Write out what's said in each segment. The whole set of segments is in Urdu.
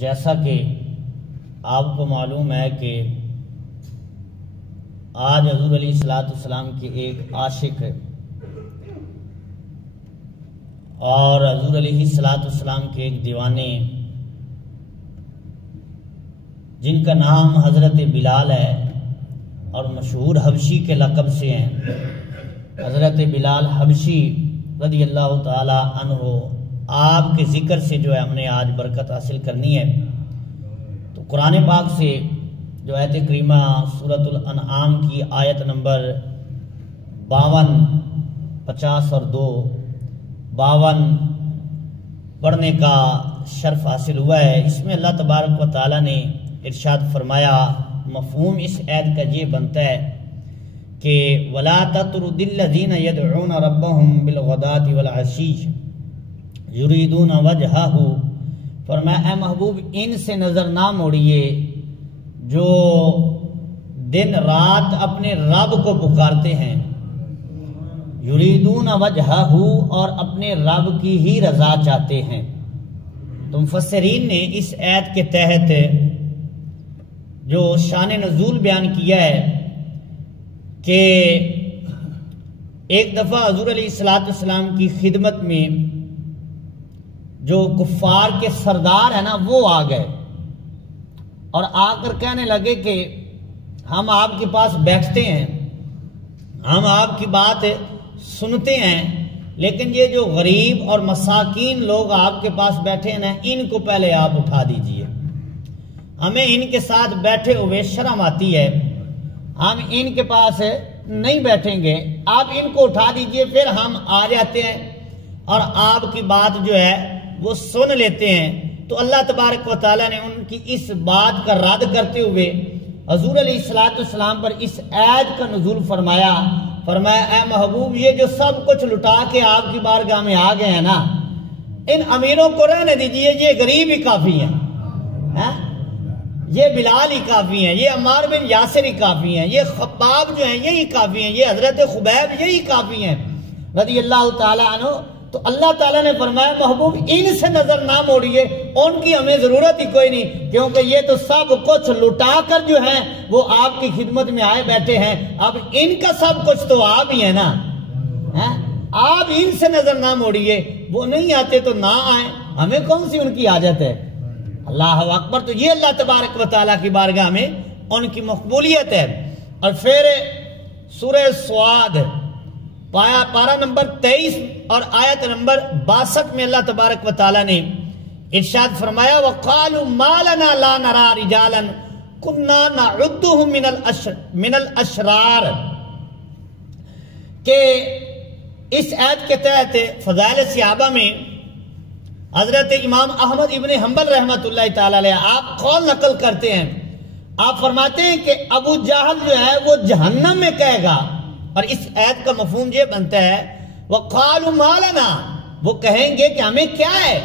جیسا کہ آپ کو معلوم ہے کہ آج حضور علیہ السلام کے ایک عاشق اور حضور علیہ السلام کے ایک دیوانے جن کا نام حضرت بلال ہے اور مشہور حبشی کے لقب سے ہیں، حضرت بلال حبشی رضی اللہ تعالی عنہ، آپ کے ذکر سے جو ہے ہم نے آج برکت حاصل کرنی ہے۔ تو قرآن پاک سے جو آیت کریمہ سورۃ الانعام کی آیت نمبر 52، 50 اور 52 پڑھنے کا شرف حاصل ہوا ہے۔ اس میں اللہ تبارک و تعالی نے ارشاد فرمایا، مفہوم اس آیت کا یہ بنتا ہے کہ وَلَا تَطْرُدِ الَّذِينَ يَدْعُونَ رَبَّهُمْ بِالْغَدَاةِ وَالْعَشِيِّ یریدون وجہہ، فرمایا اے محبوب ان سے نظر نہ موڑیے جو دن رات اپنے رب کو پکارتے ہیں، یریدون وجہہ، اور اپنے رب کی ہی رضا چاہتے ہیں۔ تو مفسرین نے اس آیت کے تحت جو شان نزول بیان کیا ہے کہ ایک دفعہ حضور علیہ السلام کی خدمت میں جو کفار کے سردار ہیں نا وہ آ گئے اور آ کر کہنے لگے کہ ہم آپ کے پاس بیٹھتے ہیں، ہم آپ کی بات سنتے ہیں، لیکن یہ جو غریب اور مساکین لوگ آپ کے پاس بیٹھے ہیں نا ان کو پہلے آپ اٹھا دیجئے، ہمیں ان کے ساتھ بیٹھے ہوئے شرم آتی ہے، ہم ان کے پاس نہیں بیٹھیں گے، آپ ان کو اٹھا دیجئے، پھر ہم آ جاتے ہیں اور آپ کی بات جو ہے وہ سن لیتے ہیں۔ تو اللہ تبارک و تعالیٰ نے ان کی اس بات کا رد کرتے ہوئے حضور علیہ السلام پر اس آیت کا نزول فرمایا اے محبوب یہ جو سب کچھ لٹا کے آپ کی بارگاہ میں آ گئے ہیں نا، ان امیروں کو رہنے دیجئے، یہ غریب ہی کافی ہیں، یہ بلال ہی کافی ہیں، یہ عمار بن یاسر ہی کافی ہیں، یہ خباب جو ہیں یہی کافی ہیں، یہ حضرت خبیب یہی کافی ہیں رضی اللہ تعالی عنہ۔ تو اللہ تعالیٰ نے فرمایا محبوب ان سے نظر نہ موڑیے، ان کی ہمیں ضرورت ہی کوئی نہیں، کیونکہ یہ تو سب کچھ لٹا کر جو ہیں وہ آپ کی خدمت میں آئے بیٹھے ہیں، اب ان کا سب کچھ تو آپ ہی ہے نا، آپ ان سے نظر نہ موڑیے، وہ نہیں آتے تو نہ آئیں، ہمیں کون سی ان کی حاجت ہے۔ اللہ اکبر۔ تو یہ اللہ تبارک و تعالیٰ کی بارگاہ میں ان کی مقبولیت ہے۔ اور پھر سورہ سواد پارہ نمبر 23 اور آیت نمبر 62 میں اللہ تبارک و تعالیٰ نے ارشاد فرمایا وَقَالُوا مَا لَنَا لَا نَرَا رِجَالًا كُنَّا نَعُدُّهُمْ مِنَ الْأَشْرَارِ، کہ اس آیت کے تحت فضائل صحابہ میں حضرت امام احمد ابن حنبل رحمۃ اللہ تعالی علیہ آپ قول نقل کرتے ہیں، آپ فرماتے ہیں کہ ابو جہل جو ہے وہ جہنم میں کہے گا، اور اس آیت کا مفہوم یہ بنتا ہے وَقَالُوا مَا لَنَا، وہ کہیں گے کہ ہمیں کیا ہے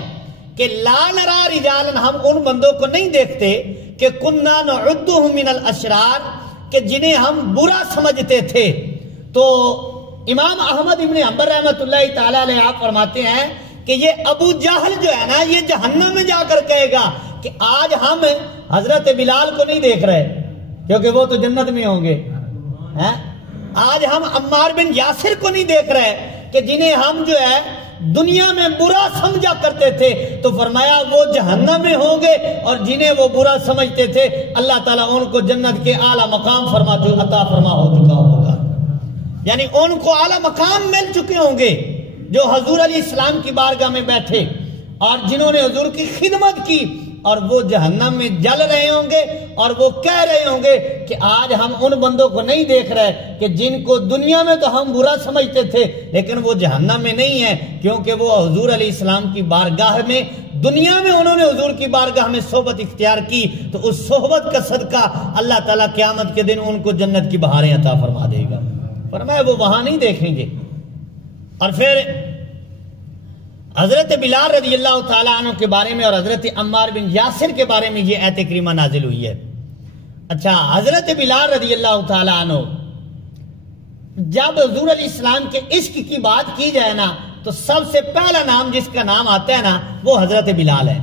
کہ لَا نَرَا رِجَالًا، ہم ان بندوں کو نہیں دیکھتے کہ كُنَّا نَعُدُّهُمْ مِنَ الْأَشْرَارِ، کہ جنہیں ہم برا سمجھتے تھے۔ تو امام احمد ابن حنبل رحمۃ اللہ تعالی علیہ آپ فرماتے ہیں کہ یہ ابو جہل جو ہے نا یہ جہنم میں جا کر کہے گا کہ آج ہم حضرت بلال کو نہیں دیکھ رہے کیونکہ وہ تو جنت میں ہوں گے، آج ہم عمار بن یاسر کو نہیں دیکھ رہے کہ جنہیں ہم جو ہے دنیا میں برا سمجھا کرتے تھے، تو فرمایا وہ جہنم میں ہوں گے، اور جنہیں وہ برا سمجھتے تھے اللہ تعالیٰ ان کو جنت کے اعلیٰ مقام عطا فرما ہو چکا ہوگا، یعنی ان کو اعلیٰ مقام مل چکے ہوں گے جو حضور علیہ السلام کی بارگاہ میں بیٹھے اور جنہوں نے حضور کی خدمت کی، اور وہ جہنم میں جل رہے ہوں گے اور وہ کہہ رہے ہوں گے کہ آج ہم ان بندوں کو نہیں دیکھ رہے کہ جن کو دنیا میں تو ہم برا سمجھتے تھے لیکن وہ جہنم میں نہیں ہیں، کیونکہ وہ حضور علیہ السلام کی بارگاہ میں دنیا میں انہوں نے حضور کی بارگاہ میں صحبت اختیار کی، تو اس صحبت کا صدقہ اللہ تعالیٰ قیامت کے دن ان کو جنت کی بہاریں عطا فرما دے گا۔ فرمایا وہ وہاں نہیں دیکھیں گے۔ اور پھر حضرت بلال رضی اللہ تعالیٰ عنہ کے بارے میں اور حضرت عمار بن یاسر کے بارے میں یہ آیت کریمہ نازل ہوئی ہے۔ اچھا، حضرت بلال رضی اللہ تعالیٰ عنہ جب حضور علیہ السلام کے عشق کی بات کی جائے نا تو سب سے پہلا نام جس کا نام آتا ہے نا وہ حضرت بلال ہے۔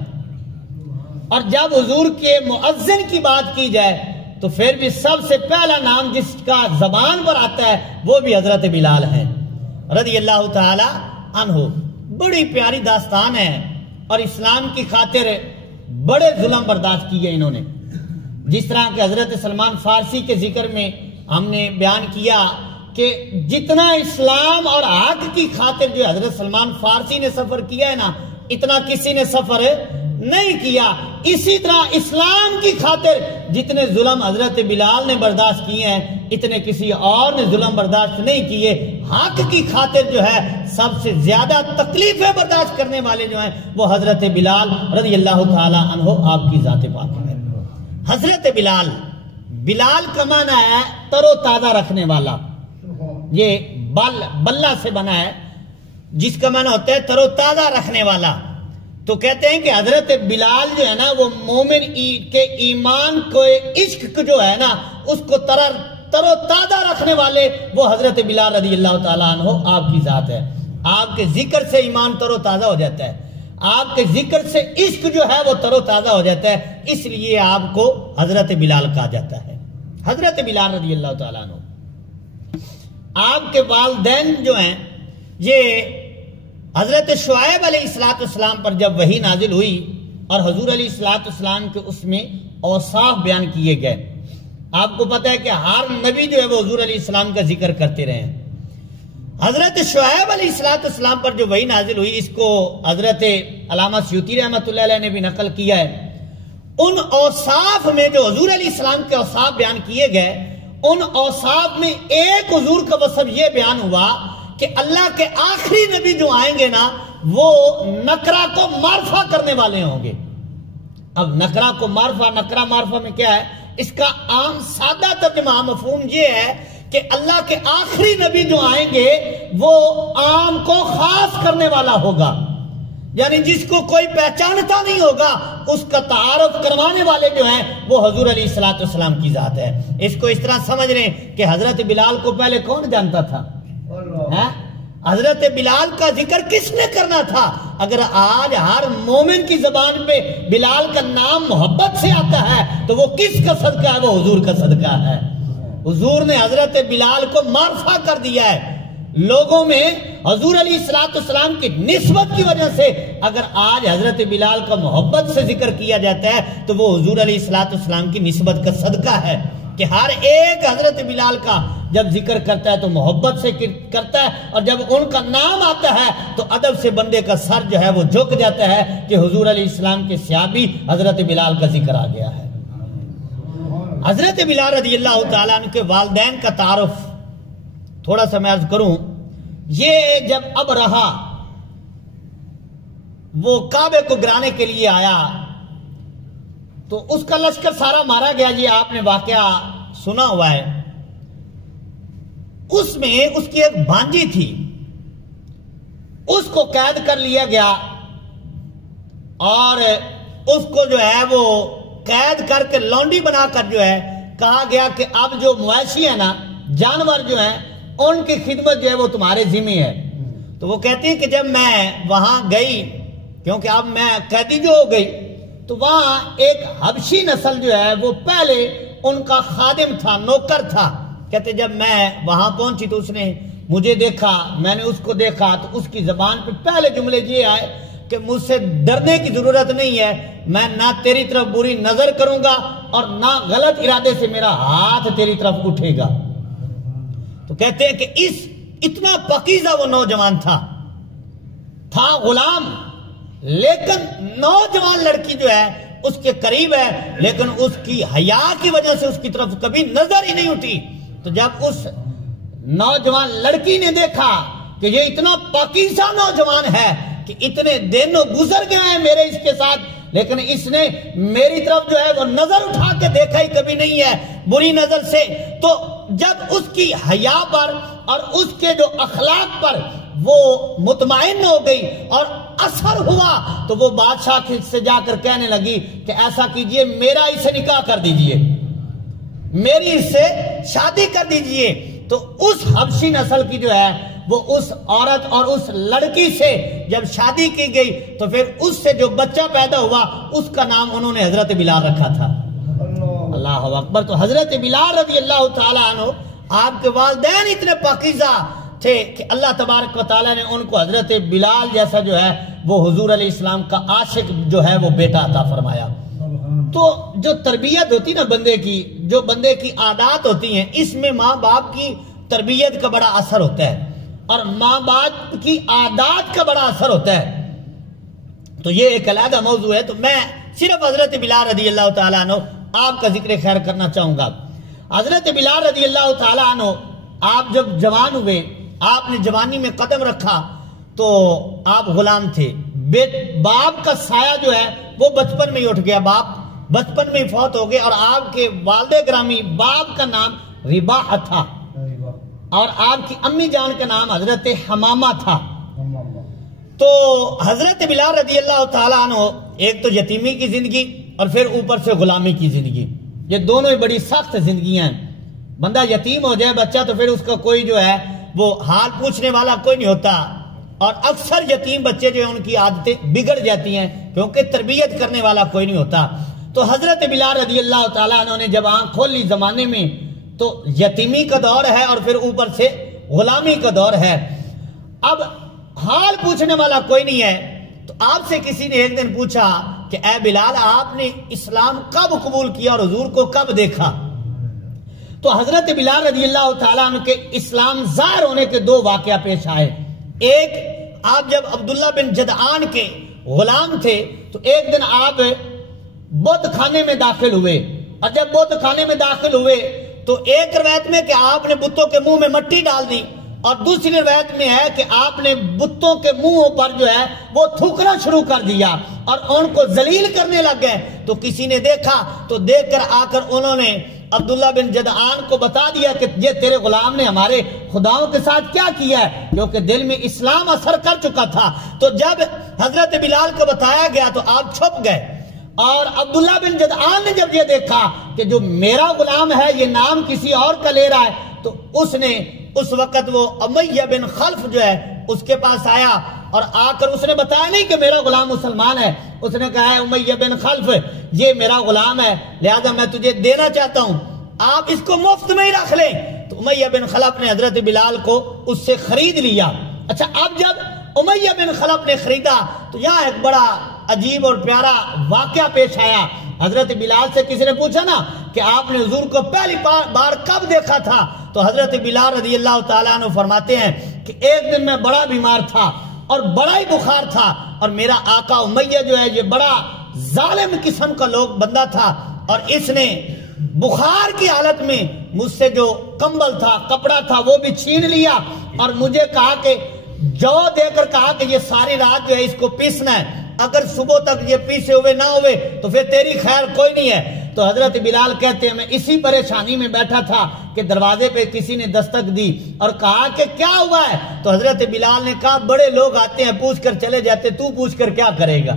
اور جب حضور کے مؤذن کی بات کی جائے تو پھر بھی سب سے پہلا نام جس کا زبان پر آتا ہے وہ بھی حضرت بلال ہیں رضی اللہ تعالی عنہ۔ بڑی پیاری داستان ہے اور اسلام کی خاطر بڑے ظلم برداشت کیے انہوں نے، جس طرح کہ حضرت سلمان فارسی کے ذکر میں ہم نے بیان کیا کہ جتنا اسلام اور حق کی خاطر جو حضرت سلمان فارسی نے سفر کیا ہے نا، اتنا کسی نے سفر نہیں کیا۔ اسی طرح اسلام کی خاطر جتنے ظلم حضرت بلال نے برداشت کیے ہیں اتنے کسی اور نے ظلم برداشت نہیں کیے۔ حق کی خاطر جو ہے سب سے زیادہ تکلیفیں برداشت کرنے والے جو ہیں وہ حضرت بلال رضی اللہ تعالی عنہ آپ کی ذات پاک ہے۔ حضرت بلال، بلال کا معنی ہے تر و تازہ رکھنے والا، یہ بلہ سے بنا ہے جس کا معنی ہوتا ہے تر و تازہ رکھنے والا۔ تو کہتے ہیں کہ حضرت بلال جو ہے نا وہ مومن کے ایمان کو عشق جو ہے نا اس کو تر و تازہ رکھنے والے وہ حضرت بلال رضی اللہ تعالیٰ عنہ آپ کی ذات ہے۔ آپ کے ذکر سے ایمان تر و تازہ ہو جاتا ہے، آپ کے ذکر سے عشق جو ہے وہ تر و تازہ ہو جاتا ہے، اس لیے آپ کو حضرت بلال کہا جاتا ہے۔ حضرت بلال رضی اللہ تعالیٰ عنہ، آپ کے والدین جو ہیں یہ حضرت شعیب علیہ السلام پر جب وحی نازل ہوئی اور حضور علیہ السلام کے اس میں اوصاف بیان کیے گئے، آپ کو پتہ ہے کہ ہر نبی جو ہے وہ حضور علیہ السلام کا ذکر کرتے رہے ہیں۔ حضرت شعیب علیہ السلام پر جو وحی نازل ہوئی، اس کو حضرت علامہ سیوطی رحمۃ اللہ علیہ نے بھی نقل کیا ہے۔ ان اوصاف میں جو حضور علیہ السلام کے اوصاف بیان کیے گئے، ان اوصاف میں ایک حضور کا وصف یہ بیان ہوا کہ اللہ کے آخری نبی جو آئیں گے نا وہ نکرہ کو معرفہ کرنے والے ہوں گے۔ اب نکرہ کو معرفہ، نکرہ معرفہ میں کیا ہے؟ اس کا عام سادہ ترجمہ مفہوم یہ ہے کہ اللہ کے آخری نبی جو آئیں گے وہ عام کو خاص کرنے والا ہوگا، یعنی جس کو کوئی پہچانتا نہیں ہوگا اس کا تعارف کروانے والے جو ہیں وہ حضور علیہ السلام کی ذات ہے۔ اس کو اس طرح سمجھ رہے ہیں کہ حضرت بلال کو پہلے کون جانتا تھا؟ حضرت بلال کا ذکر کس نے کرنا تھا؟ اگر آج ہر مومن کی زبان پہ بلال کا نام محبت سے آتا ہے تو وہ کس کا صدقہ ہے؟ وہ حضور کا صدقہ ہے۔ حضور نے حضرت بلال کو معرفہ کر دیا ہے لوگوں میں، حضور علیہ السلام کی نسبت کی وجہ سے اگر آج حضرت بلال کا محبت سے ذکر کیا جاتا ہے تو وہ حضور علیہ السلام کی نسبت کا صدقہ ہے کہ ہر ایک حضرت بلال کا جب ذکر کرتا ہے تو محبت سے کرتا ہے، اور جب ان کا نام آتا ہے تو ادب سے بندے کا سر جو ہے وہ جھک جاتا ہے کہ حضور علیہ السلام کے صحابی حضرت بلال کا ذکر آ گیا ہے۔ حضرت بلال رضی اللہ تعالیٰ عنہ کے والدین کا تعارف تھوڑا سا میں عرض کروں۔ یہ جب اب رہا وہ کعبے کو گرانے کے لیے آیا تو اس کا لشکر سارا مارا گیا، یہ آپ نے واقعہ سنا ہوا ہے۔ اس میں اس کی ایک بھانجی تھی، اس کو قید کر لیا گیا اور اس کو جو ہے وہ قید کر کے لونڈی بنا کر جو ہے کہا گیا کہ اب جو مویشی ہے نا، جانور جو ہیں، ان کی خدمت جو ہے وہ تمہارے ذمہ ہے۔ تو وہ کہتی ہیں کہ جب میں وہاں گئی، کیونکہ اب میں قیدی جو ہو گئی، تو وہاں ایک حبشی نسل جو ہے وہ پہلے ان کا خادم تھا، نوکر تھا۔ کہتے جب میں وہاں پہنچی تو اس نے مجھے دیکھا، میں نے اس کو دیکھا، تو اس کی زبان پہ پہلے جملے یہ آئے کہ مجھ سے ڈرنے کی ضرورت نہیں ہے، میں نہ تیری طرف بری نظر کروں گا اور نہ غلط ارادے سے میرا ہاتھ تیری طرف اٹھے گا۔ تو کہتے ہیں کہ اتنا پاکیزہ وہ نوجوان تھا غلام، لیکن نوجوان لڑکی جو ہے اس کے قریب ہے، لیکن اس کی حیا کی وجہ سے اس کی طرف کبھی نظر ہی نہیں اٹھی۔ تو جب اس نوجوان لڑکی نے دیکھا کہ یہ اتنا پاکیزہ نوجوان ہے کہ اتنے دن گزر گئے ہیں میرے اس کے ساتھ، لیکن اس نے میری طرف جو ہے وہ نظر اٹھا کے دیکھا ہی کبھی نہیں ہے بری نظر سے، تو جب اس کی حیا پر اور اس کے جو اخلاق پر وہ مطمئن ہو گئی اور اثر ہوا، تو وہ بادشاہ سے جا کر کہنے لگی کہ ایسا کیجئے، میرا اس سے نکاح کر دیجئے، میری اس سے شادی کر دیجئے۔ تو اس حبشی نسل کی جو ہے وہ اس عورت اور اس لڑکی سے جب شادی کی گئی تو پھر اس سے جو بچہ پیدا ہوا اس کا نام انہوں نے حضرت بلال رکھا تھا۔ اللہ اکبر۔ تو حضرت بلال رضی اللہ تعالیٰ عنہ آپ کے والدین اتنے پاکیزہ تھے کہ اللہ تبارک و تعالیٰ نے ان کو حضرت بلال جیسا جو ہے وہ حضور علیہ السلام کا عاشق جو ہے وہ بیٹا عطا فرمایا۔ تو جو تربیت ہوتی نا بندے کی، جو بندے کی عادات ہوتی ہیں، اس میں ماں باپ کی تربیت کا بڑا اثر ہوتا ہے اور ماں باپ کی عادات کا بڑا اثر ہوتا ہے۔ تو یہ ایک علیحدہ موضوع ہے، تو میں صرف حضرت بلال رضی اللہ تعالیٰ عنہ آپ کا ذکر خیر کرنا چاہوں گا۔ حضرت بلال رضی اللہ تعالیٰ عنہ آپ جب جوان ہوئے، آپ نے جوانی میں قدم رکھا تو آپ غلام تھے۔ باپ کا سایہ جو ہے وہ بچپن میں ہی اٹھ گیا، باپ بچپن میں ہی فوت ہو گئے، اور آپ کے والد گرامی باپ کا نام رباح تھا اور آپ کی امی جان کا نام حضرت حمامہ تھا۔ تو حضرت بلال رضی اللہ تعالیٰ عنہ ایک تو یتیمی کی زندگی اور پھر اوپر سے غلامی کی زندگی، یہ دونوں ہی بڑی سخت زندگیاں ہیں۔ بندہ یتیم ہو جائے بچہ تو پھر اس کا کوئی جو ہے وہ حال پوچھنے والا کوئی نہیں ہوتا، اور اکثر یتیم بچے جو ہیں ان کی عادتیں بگڑ جاتی ہیں کیونکہ تربیت کرنے والا کوئی نہیں ہوتا۔ تو حضرت بلال رضی اللہ تعالیٰ عنہ نے جب آنکھ کھول لی زمانے میں تو یتیمی کا دور ہے اور پھر اوپر سے غلامی کا دور ہے۔ اب حال پوچھنے والا کوئی نہیں ہے، تو آپ سے کسی نے ایک دن پوچھا کہ اے بلال آپ نے اسلام کب قبول کیا اور حضور کو کب دیکھا؟ تو حضرت بلال رضی اللہ تعالیٰ عنہ کے اسلام ظاہر ہونے کے دو واقعہ پیش آئے۔ ایک، آپ جب عبداللہ بن جدعان کے غلام تھے تو ایک دن آپ بت خانے میں داخل ہوئے، اور جب بت خانے میں داخل ہوئے تو ایک روایت میں کہ آپ نے بتوں کے منہ میں مٹی ڈال دی، اور دوسری روایت میں ہے کہ آپ نے بتوں کے منہوں پر جو ہے وہ تھوکنا شروع کر دیا اور ان کو ذلیل کرنے لگ گئے۔ تو کسی نے دیکھا تو دیکھ کر آ کر انہوں نے عبداللہ بن جدعان کو بتا دیا کہ یہ تیرے غلام نے ہمارے خداؤں کے ساتھ کیا کیا ہے، کیونکہ دل میں اسلام اثر کر چکا تھا۔ تو جب حضرت بلال کو بتایا گیا تو آپ چھپ گئے، اور عبداللہ بن جدعان نے جب یہ دیکھا کہ جو میرا غلام ہے یہ نام کسی اور کا لے رہا ہے، تو اس نے اس وقت وہ امیہ بن خلف جو ہے اس کے پاس آیا، اور آ کر اس نے بتایا نہیں کہ میرا غلام مسلمان ہے، اس نے کہا ہے امیہ بن خلف یہ میرا غلام ہے لہذا میں تجھے دینا چاہتا ہوں، آپ اس کو مفت میں ہی رکھ لیں۔ تو امیہ بن خلف نے حضرت بلال کو اس سے خرید لیا۔ اچھا، اب جب امیہ بن خلف نے خریدا تو یہاں ایک بڑا عجیب اور پیارا واقعہ پیش آیا۔ حضرت بلال سے کسی نے پوچھا نا کہ آپ نے حضور کو پہلی بار کب دیکھا تھا، تو حضرت بلال رضی اللہ تعالیٰ عنہ فرماتے ہیں کہ ایک دن میں بڑا بیمار تھا اور بڑا ہی بخار تھا، اور میرا آقا امیہ جو ہے یہ بڑا ظالم قسم کا لوگ بندہ تھا، اور اس نے بخار کی حالت میں مجھ سے جو کمبل تھا کپڑا تھا وہ بھی چھین لیا، اور مجھے کہا کہ جو دے کر کہا کہ یہ ساری رات جو ہے اس کو پیسنا ہے، اگر صبح تک یہ پیسے ہوئے نہ ہوئے تو پھر تیری خیر کوئی نہیں ہے۔ تو حضرت بلال کہتے ہیں میں اسی پریشانی میں بیٹھا تھا کہ دروازے پہ کسی نے دستک دی اور کہا کہ کیا ہوا ہے، تو حضرت بلال نے کہا بڑے لوگ آتے ہیں پوچھ کر چلے جاتے، تو پوچھ کر کیا کرے گا؟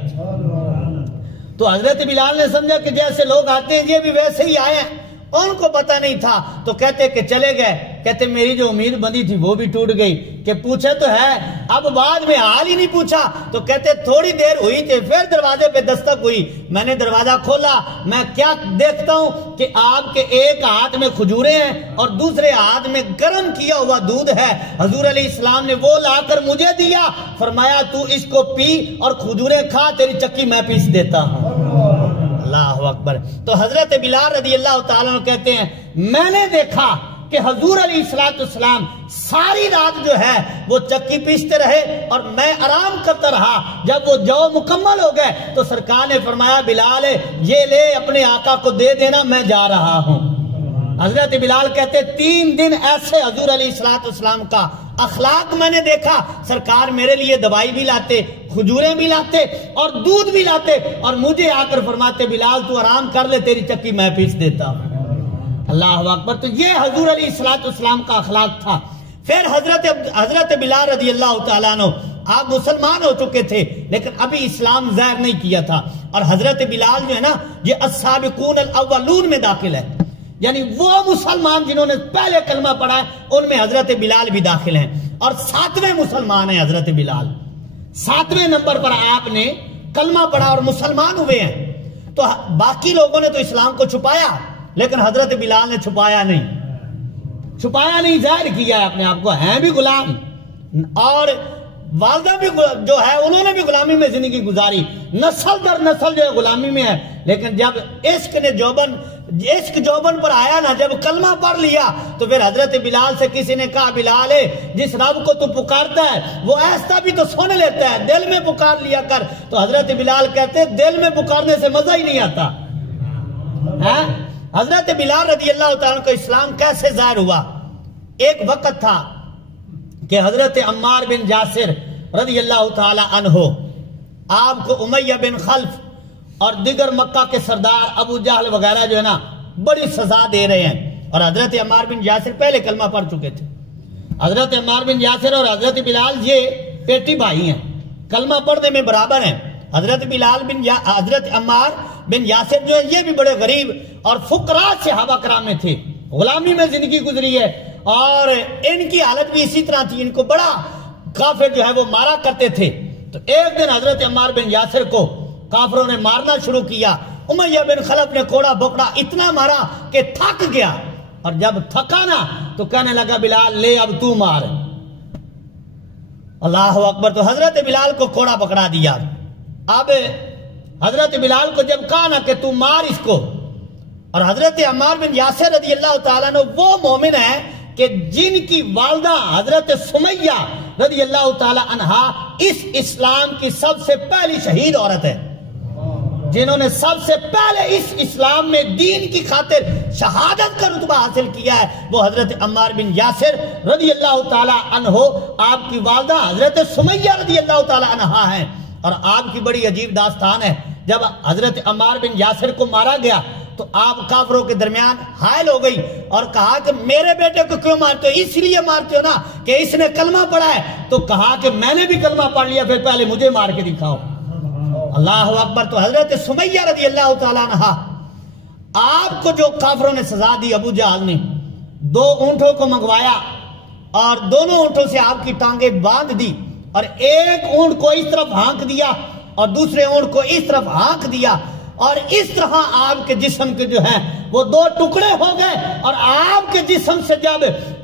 تو حضرت بلال نے سمجھا کہ جیسے لوگ آتے ہیں یہ بھی ویسے ہی آئے ہیں، ان کو پتہ نہیں تھا، تو کہتے کہ چلے گئے۔ کہتے میری جو امید بندی تھی وہ بھی ٹوٹ گئی کہ پوچھے تو ہے، اب بعد میں حال ہی نہیں پوچھا۔ تو کہتے تھوڑی دیر ہوئی تھی پھر دروازے پہ دستک ہوئی، میں نے دروازہ کھولا، میں کیا دیکھتا ہوں کہ آپ کے ایک ہاتھ میں کھجوریں ہیں اور دوسرے ہاتھ میں گرم کیا ہوا دودھ ہے۔ حضور علیہ السلام نے وہ لا کر مجھے دیا، فرمایا تو اس کو پی اور کھجوریں کھا، تیری چکی میں پیس دیتا ہوں۔ اللہ اکبر۔ تو حضرت بلال رضی اللہ تعالیٰ عنہ کہتے ہیں میں نے دیکھا کہ حضور علیہ السلام ساری رات جو ہے وہ چکی پیستے رہے اور میں آرام کرتا رہا۔ جب وہ جو مکمل ہو گئے تو سرکار نے فرمایا بلال یہ لے اپنے آقا کو دے دینا، میں جا رہا ہوں۔ حضرت بلال کہتے 3 دن ایسے حضور علیہ السلام کا اخلاق میں نے دیکھا، سرکار میرے لیے دوائی بھی لاتے، کھجوریں بھی لاتے اور دودھ بھی لاتے، اور مجھے آ کر فرماتے بلال تو آرام کر لے، تیری چکی میں پیس دیتا ہوں۔ اللہ اکبر۔ تو یہ حضور علیہ السلام کا اخلاق تھا۔ پھر حضرت بلال رضی اللہ تعالیٰ عنہ آپ مسلمان ہو چکے تھے لیکن ابھی اسلام ظاہر نہیں کیا تھا، اور حضرت بلال جو ہے نا یہ السابقون الاولون میں داخل ہے، یعنی وہ مسلمان جنہوں نے پہلے کلمہ پڑھا ہے ان میں حضرت بلال بھی داخل ہیں۔ اور 7ویں مسلمان ہیں حضرت بلال. 7ویں نمبر پر آپ نے کلمہ پڑھا اور مسلمان ہوئے ہیں. تو باقی لوگوں نے تو اسلام کو چھپایا لیکن حضرت بلال نے چھپایا نہیں, ظاہر کیا ہے اپنے آپ کو, ہیں بھی غلام اور والدہ بھی جو ہے انہوں نے بھی غلامی میں زندگی گزاری, نسل در نسل جو ہے غلامی میں ہے. لیکن جب عشق جوبن پر آیا نا, جب کلمہ پڑھ لیا تو پھر حضرت بلال سے کسی نے کہا بلال جس رب کو تو پکارتا ہے وہ ایسا بھی تو سن لیتا ہے, دل میں پکار لیا کر. تو حضرت بلال کہتے ہیں دل میں پکارنے سے مزہ ہی نہیں آتا. حضرت بلال رضی اللہ تعالیٰ کو اسلام کیسے ظاہر ہوا؟ ایک وقت تھا کہ حضرت عمار بن یاسر رضی اللہ تعالیٰ عنہ آپ کو امیہ بن خلف اور دیگر مکہ کے سردار ابو جہل وغیرہ جو ہے نا بڑی سزا دے رہے ہیں. اور حضرت عمار بن یاسر پہلے کلمہ پڑھ چکے تھے. حضرت عمار بن یاسر اور حضرت بلال یہ پیٹی بھائی ہیں, کلمہ پڑھنے میں برابر ہیں. حضرت عمار بن یاسر جو ہے یہ بھی بڑے غریب اور فقراء صحابہ کرام میں تھے, غلامی میں زندگی گزری ہے اور ان کی حالت بھی اسی طرح تھی. ان کو بڑا کافر جو ہے وہ مارا کرتے تھے. تو ایک دن حضرت عمار بن یاسر کو کافروں نے مارنا شروع کیا. امیہ بن خلف نے کوڑا بکڑا اتنا مارا کہ تھک گیا, اور جب تھکا نا تو کہنے لگا بلال لے اب تو مار. اللہ اکبر. تو حضرت بلال کو کوڑا پکڑا دیا. اب حضرت بلال کو جب کہا نا کہ تو مار اس کو, اور حضرت عمار بن یاسر رضی اللہ تعالیٰ نے وہ مومن ہے کہ جن کی والدہ حضرت سمیہ رضی اللہ تعالیٰ عنہا اس اسلام کی سب سے پہلی شہید عورت ہے, جنہوں نے سب سے پہلے اس اسلام میں دین کی خاطر شہادت کا رتبہ حاصل کیا ہے, وہ حضرت عمار بن یاسر رضی اللہ تعالیٰ عنہ آپ کی والدہ حضرت سمیہ رضی اللہ تعالیٰ عنہا ہیں. اور آپ کی بڑی عجیب داستان ہے. جب حضرت عمار بن یاسر کو مارا گیا تو آپ کافروں کے درمیان حائل ہو گئی اور کہا کہ میرے بیٹے کو کیوں مارتے ہو؟ اس لیے مارتے ہو نا کہ اس نے کلمہ پڑھا ہے. تو کہا کہ میں نے بھی کلمہ پڑھ لیا, پھر پہلے مجھے مار کے دکھاؤ. اللہ اکبر. تو حضرت سمیہ رضی اللہ تعالیٰ عنہا آپ کو جو کافروں نے سزا دی, ابو جہل نے 2 اونٹوں کو منگوایا اور دونوں اونٹوں سے آپ کی ٹانگیں باندھ دی, اور ایک اونٹ کو اس طرف ہانک دیا اور دوسرے اونٹ کو اس طرف ہانک دیا, اور اس طرح آپ کے جسم کے جو ہے وہ 2 ٹکڑے ہو گئے. اور آپ کے جسم سے جب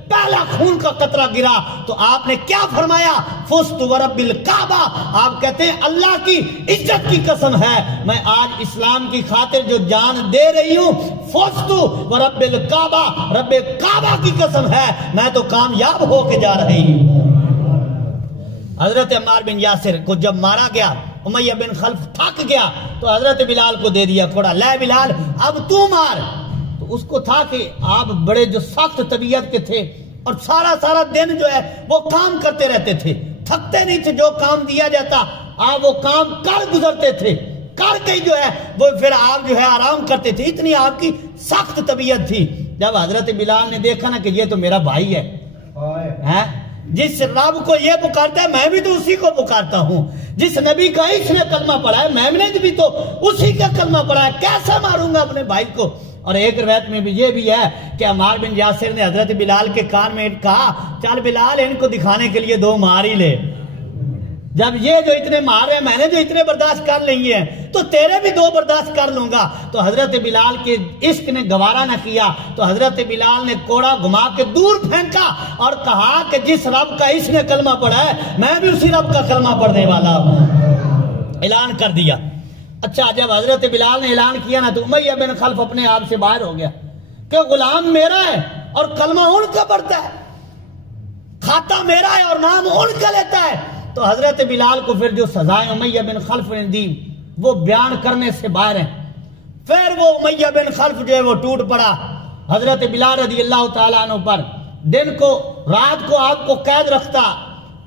پہلا خون کا قطرہ گرا تو آپ نے کیا فرمایا؟ فزت ورب الکعبہ. آپ کہتے ہیں اللہ کی عزت کی قسم ہے میں آج اسلام کی خاطر جو جان دے رہی ہوں, فزت ورب الکعبہ, رب کعبہ کی قسم ہے میں تو کامیاب ہو کے جا رہی ہوں. حضرت عمار بن یاسر کو جب مارا گیا, امیہ بن خلف تھک گیا تو حضرت بلال کو دے دیا کوڑا, لے بلال اب تو مار. تو اس کو تھا کہ آپ بڑے جو سخت طبیعت کے تھے اور سارا دن جو ہے وہ کام کرتے رہتے تھے, تھکتے نہیں تھے. جو کام دیا جاتا آپ وہ کام کر گزرتے تھے, کر کے جو ہے وہ پھر آپ جو ہے آرام کرتے تھے, اتنی آپ کی سخت طبیعت تھی. جب حضرت بلال نے دیکھا نا کہ یہ تو میرا بھائی ہے, جس رب کو یہ پکارتا ہے میں بھی تو اسی کو پکارتا ہوں, جس نبی کا اس نے کلمہ پڑھا ہے میں نے بھی تو اسی کا کلمہ پڑھا ہے, کیسا ماروں گا اپنے بھائی کو. اور ایک روایت میں بھی یہ بھی ہے کہ عمار بن یاسر نے حضرت بلال کے کان میں کہا چل بلال ان کو دکھانے کے لیے 2 مار ہی لے, جب یہ جو اتنے مار رہے ہیں میں نے جو اتنے برداشت کر لیے ہیں تو تیرے بھی 2 برداشت کر لوں گا. تو حضرت بلال کے عشق نے گوارا نہ کیا تو حضرت بلال نے کوڑا گھما کے دور پھینکا اور کہا کہ جس رب کا اس نے کلمہ پڑھا ہے میں بھی اسی رب کا کلمہ پڑھنے والا ہوں. اعلان کر دیا. اچھا جب حضرت بلال نے اعلان کیا نا تو امیہ بن خلف اپنے آپ سے باہر ہو گیا کہ غلام میرا ہے اور کلمہ ان کا پڑھتا ہے, کھاتا میرا ہے اور نام ان کا لیتا ہے. تو حضرت بلال کو پھر جو سزائیں امیہ بن خلف نے دی وہ بیان کرنے سے باہر ہیں. پھر وہ امیہ بن خلف جو ہے وہ ٹوٹ پڑا حضرت بلال رضی اللہ تعالیٰ عنہ پر. دن کو رات کو آپ کو قید رکھتا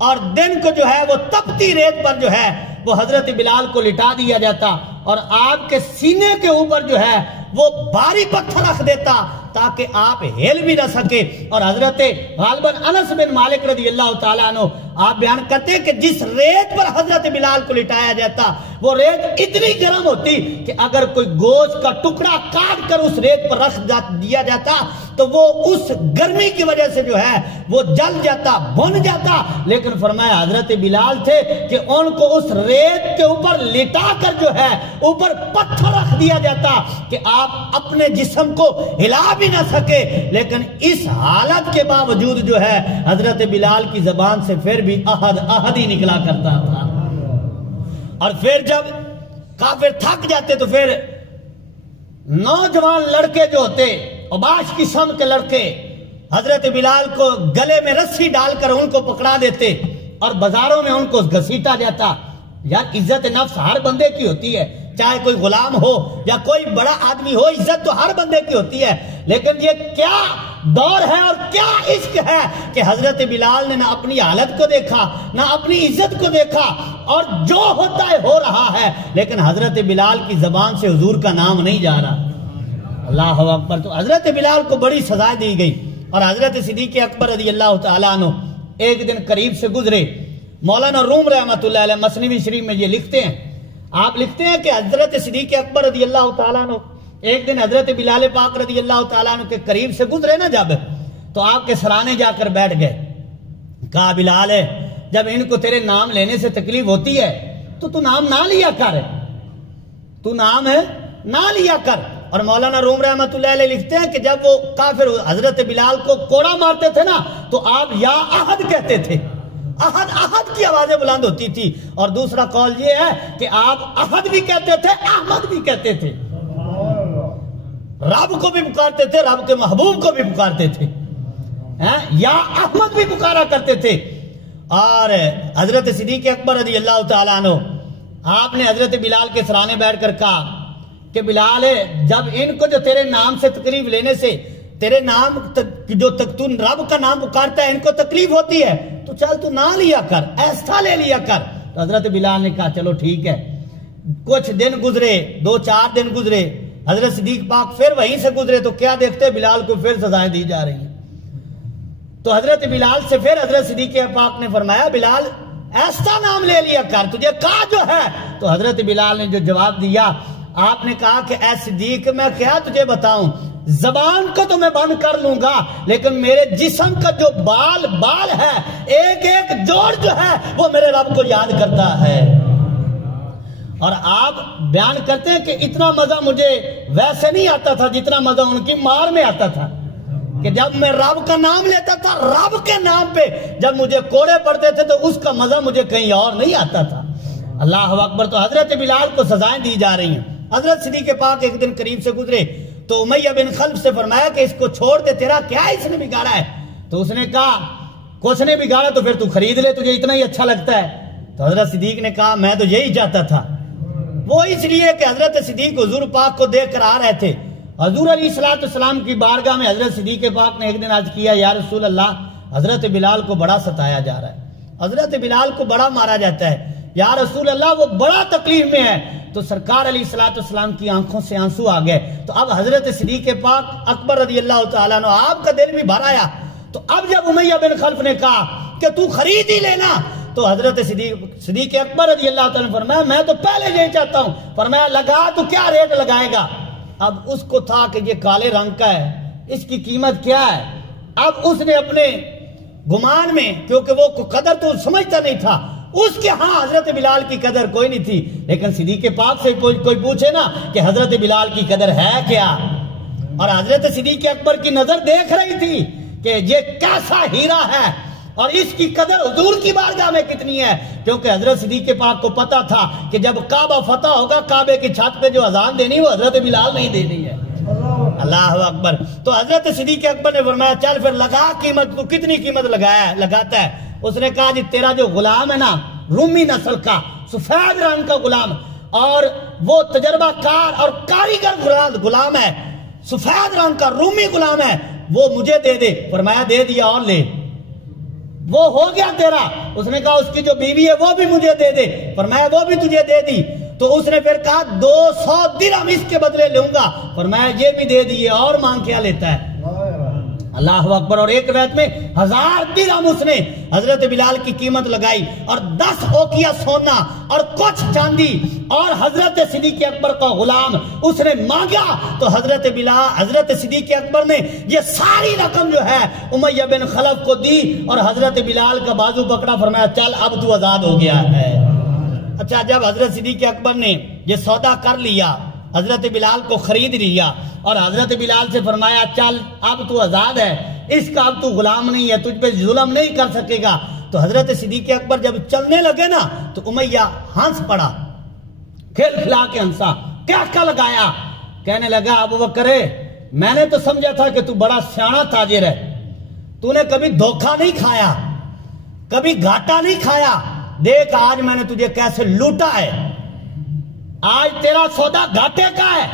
اور دن کو جو ہے وہ تپتی ریت پر جو ہے وہ حضرت بلال کو لٹا دیا جاتا اور آپ کے سینے کے اوپر جو ہے وہ بھاری پتھر رکھ دیتا تاکہ آپ ہل بھی نہ سکے. اور حضرت غالباً انس بن مالک رضی اللہ تعالیٰ عنہ آپ بیان کرتے ہیں کہ جس ریت پر حضرت بلال کو لٹایا جاتا وہ ریت اتنی گرم ہوتی کہ اگر کوئی گوشت کا ٹکڑا کاٹ کر اس ریت پر رکھ دیا جاتا تو وہ اس گرمی کی وجہ سے جو ہے وہ جل جاتا، بھن جاتا. لیکن فرمایا حضرت بلال تھے کہ ان کو اس ریت کے اوپر لٹا کر جو ہے اوپر پتھر رکھ دیا جاتا کہ آپ اپنے جسم کو ہلا بھی نہ سکے. لیکن اس حالت کے باوجود جو ہے حضرت بلال کی زبان سے پھر بھی احد احد ہی نکلا کرتا تھا. اور پھر جب کافر تھک جاتے تو پھر نوجوان لڑکے جو ہوتے اوباش قسم کے لڑکے حضرت بلال کو گلے میں رسی ڈال کر ان کو پکڑا دیتے اور بازاروں میں ان کو گھسیٹا جاتا. یار عزت نفس ہر بندے کی ہوتی ہے، چاہے کوئی غلام ہو یا کوئی بڑا آدمی ہو، عزت تو ہر بندے کی ہوتی ہے. لیکن یہ کیا دور ہے اور کیا عشق ہے کہ حضرت بلال نے نہ اپنی حالت کو دیکھا نہ اپنی عزت کو دیکھا، اور جو ہوتا ہے ہو رہا ہے، لیکن حضرت بلال کی زبان سے حضور کا نام نہیں جا رہا. اللہ اکبر. تو حضرت بلال کو بڑی سزا دی گئی. اور حضرت صدیق اکبر رضی اللہ تعالیٰ عنہ ایک دن قریب سے گزرے. مولانا روم رحمۃ اللہ علیہ مثنوی شریف میں یہ لکھتے ہیں، آپ لکھتے ہیں کہ حضرت صدیق اکبر رضی اللہ تعالیٰ عنہ ایک دن حضرت بلال پاک رضی اللہ تعالیٰ عنہ کے قریب سے گزرے نا جب، تو آپ کے سرانے جا کر بیٹھ گئے. کہا بلال ہے جب ان کو تیرے نام لینے سے تکلیف ہوتی ہے تو نام نہ لیا کر، تو نام ہے نہ لیا کر. اور مولانا روم رحمۃ اللہ علیہ لکھتے ہیں کہ جب وہ کافر حضرت بلال کو کوڑا مارتے تھے نا تو آپ یا احد کہتے تھے. احد احد کی آوازیں بلند ہوتی تھی. اور دوسرا قول یہ ہے کہ آپ احد بھی کہتے تھے، احمد بھی کہتے تھے. رب کو بھی پکارتے تھے، رب کے محبوب کو بھی پکارتے تھے، یا احمد بھی پکارا کرتے تھے. اور حضرت صدیق اکبر رضی اللہ تعالیٰ عنہ آپ نے حضرت بلال کے سرانے بیٹھ کر کہا کہ بلال ہے جب ان کو جو تیرے نام سے تکلیف لینے سے، تیرے نام جو تو رب کا نام پکارتا ہے، ان کو تکلیف ہوتی ہے تو چل تو نہ لیا کر، ایسا لے لیا کر. تو حضرت بلال نے کہا چلو ٹھیک ہے. کچھ دن گزرے، 2-4 دن گزرے، حضرت صدیق پاک پھر وہیں سے گزرے تو کیا دیکھتے بلال کو پھر سزائیں دی جا رہی ہیں. تو حضرت بلال سے پھر حضرت صدیق پاک نے فرمایا بلال ایسا نام لے لیا کر، تجھے کہا جو ہے. تو حضرت بلال نے جو جواب دیا، آپ نے کہا کہ اے صدیق میں کیا تجھے بتاؤں، زبان کو تو میں بند کر لوں گا لیکن میرے جسم کا جو بال ہے، ایک ایک جوڑ جو ہے وہ میرے رب کو یاد کرتا ہے. اور آپ بیان کرتے ہیں کہ اتنا مزہ مجھے ویسے نہیں آتا تھا جتنا مزہ ان کی مار میں آتا تھا، کہ جب میں رب کا نام لیتا تھا، رب کے نام پہ جب مجھے کوڑے پڑتے تھے تو اس کا مزہ مجھے کہیں اور نہیں آتا تھا. اللہ اکبر. تو حضرت بلال کو سزائیں دی جا رہی ہیں. حضرت صدیق پاک ایک دن قریب سے گزرے تو امیہ بن خلف سے فرمایا کہ اس کو چھوڑ دے، تیرا کیا اس نے بگاڑا ہے؟ تو اس نے کہا کچھ نے بگاڑا تو پھر تو خرید لے، تجھے اتنا ہی اچھا لگتا ہے. تو حضرت صدیق نے کہا میں تو یہی چاہتا تھا. وہ اس لیے کہ حضرت صدیق حضور پاک کو دیکھ کر آ رہے تھے. حضور علیہ السلام کی بارگاہ میں حضرت صدیق پاک نے ایک دن عرض کیا یا رسول اللہ حضرت بلال کو بڑا ستایا جا رہا ہے، حضرت بلال کو بڑا مارا جاتا ہے، یا رسول اللہ وہ بڑا تکلیف میں ہے. تو سرکار علیہ السلام کی آنکھوں سے آنسو آ گئے. تو اب حضرت صدیق پاک اکبر رضی اللہ تعالیٰ عنہ آپ کا دل بھی بھر آیا. تو اب جب امیہ بن خلف نے کہا کہ تو خرید ہی لینا، تو حضرت صدیق اکبر رضی اللہ تعالیٰ نے فرمایا میں تو پہلے یہی چاہتا ہوں. فرمایا لگا تو کیا ریٹ لگائے گا؟ اب اس کو تھا کہ یہ کالے رنگ کا ہے، اس کی قیمت کیا ہے. اب اس نے اپنے گمان میں، کیونکہ وہ قدر تو سمجھتا نہیں تھا، اس کے ہاں حضرت بلال کی قدر کوئی نہیں تھی. لیکن صدیق پاک سے کوئی پوچھے نا کہ حضرت بلال کی قدر ہے کیا، اور حضرت صدیق اکبر کی نظر دیکھ رہی تھی کہ یہ کیسا ہیرا ہے اور اس کی قدر حضور کی بارگاہ میں کتنی ہے. کیونکہ حضرت صدیق پاک کو پتا تھا کہ جب کعبہ فتح ہوگا، کعبے کی چھت پہ جو اذان دینی وہ حضرت بلال نہیں دینی ہے. اللہ اکبر. تو حضرت صدیق اکبر نے فرمایا چل پھر لگا قیمت. تو کتنی قیمت لگاتا ہے؟ اس نے کہا جی تیرا جو غلام ہے نا، رومی نسل کا سفید رنگ کا غلام، اور وہ تجربہ کار اور کاریگر غلام ہے، سفید رنگ کا رومی غلام ہے، وہ مجھے دے دے. فرمایا دے دیا اور لے، وہ ہو گیا تیرا. اس نے کہا اس کی جو بیوی ہے وہ بھی مجھے دے دے. فرمایا وہ بھی تجھے دے دی. تو اس نے پھر کہا 200 درہم اس کے بدلے لوں گا. فرمایا یہ بھی دے دیے، اور مانگ کیا لیتا ہے. اللہ اکبر. اور ایک روایت میں 1000 درہم اس نے حضرت بلال کی قیمت لگائی اور 10 اوقیہ سونا اور کچھ چاندی اور حضرت صدیق اکبر کا غلام اس نے مانگا تو حضرت صدیق اکبر نے یہ ساری رقم جو ہے امیہ بن خلف کو دی اور حضرت بلال کا بازو پکڑا, فرمایا چل اب تو آزاد ہو گیا ہے. اچھا, جب حضرت صدیق اکبر نے یہ سودا کر لیا, حضرت بلال کو خرید لیا اور حضرت بلال سے فرمایا چل اب تو آزاد ہے, اس کا اب تو غلام نہیں ہے, تجھ پہ ظلم نہیں کر سکے گا, تو حضرت صدیق اکبر جب چلنے لگے نا تو امیہ ہنس پڑا, کھیل کھلا کے ہنسا, کیا لگایا, کہنے لگا ابو بکر میں نے تو سمجھا تھا کہ تو بڑا سیاںا تاجر ہے, تو نے کبھی دھوکہ نہیں کھایا, کبھی گھاٹا نہیں کھایا, دیکھ آج میں نے تجھے کیسے لوٹا ہے, آج تیرا سودا گھاٹے کا ہے,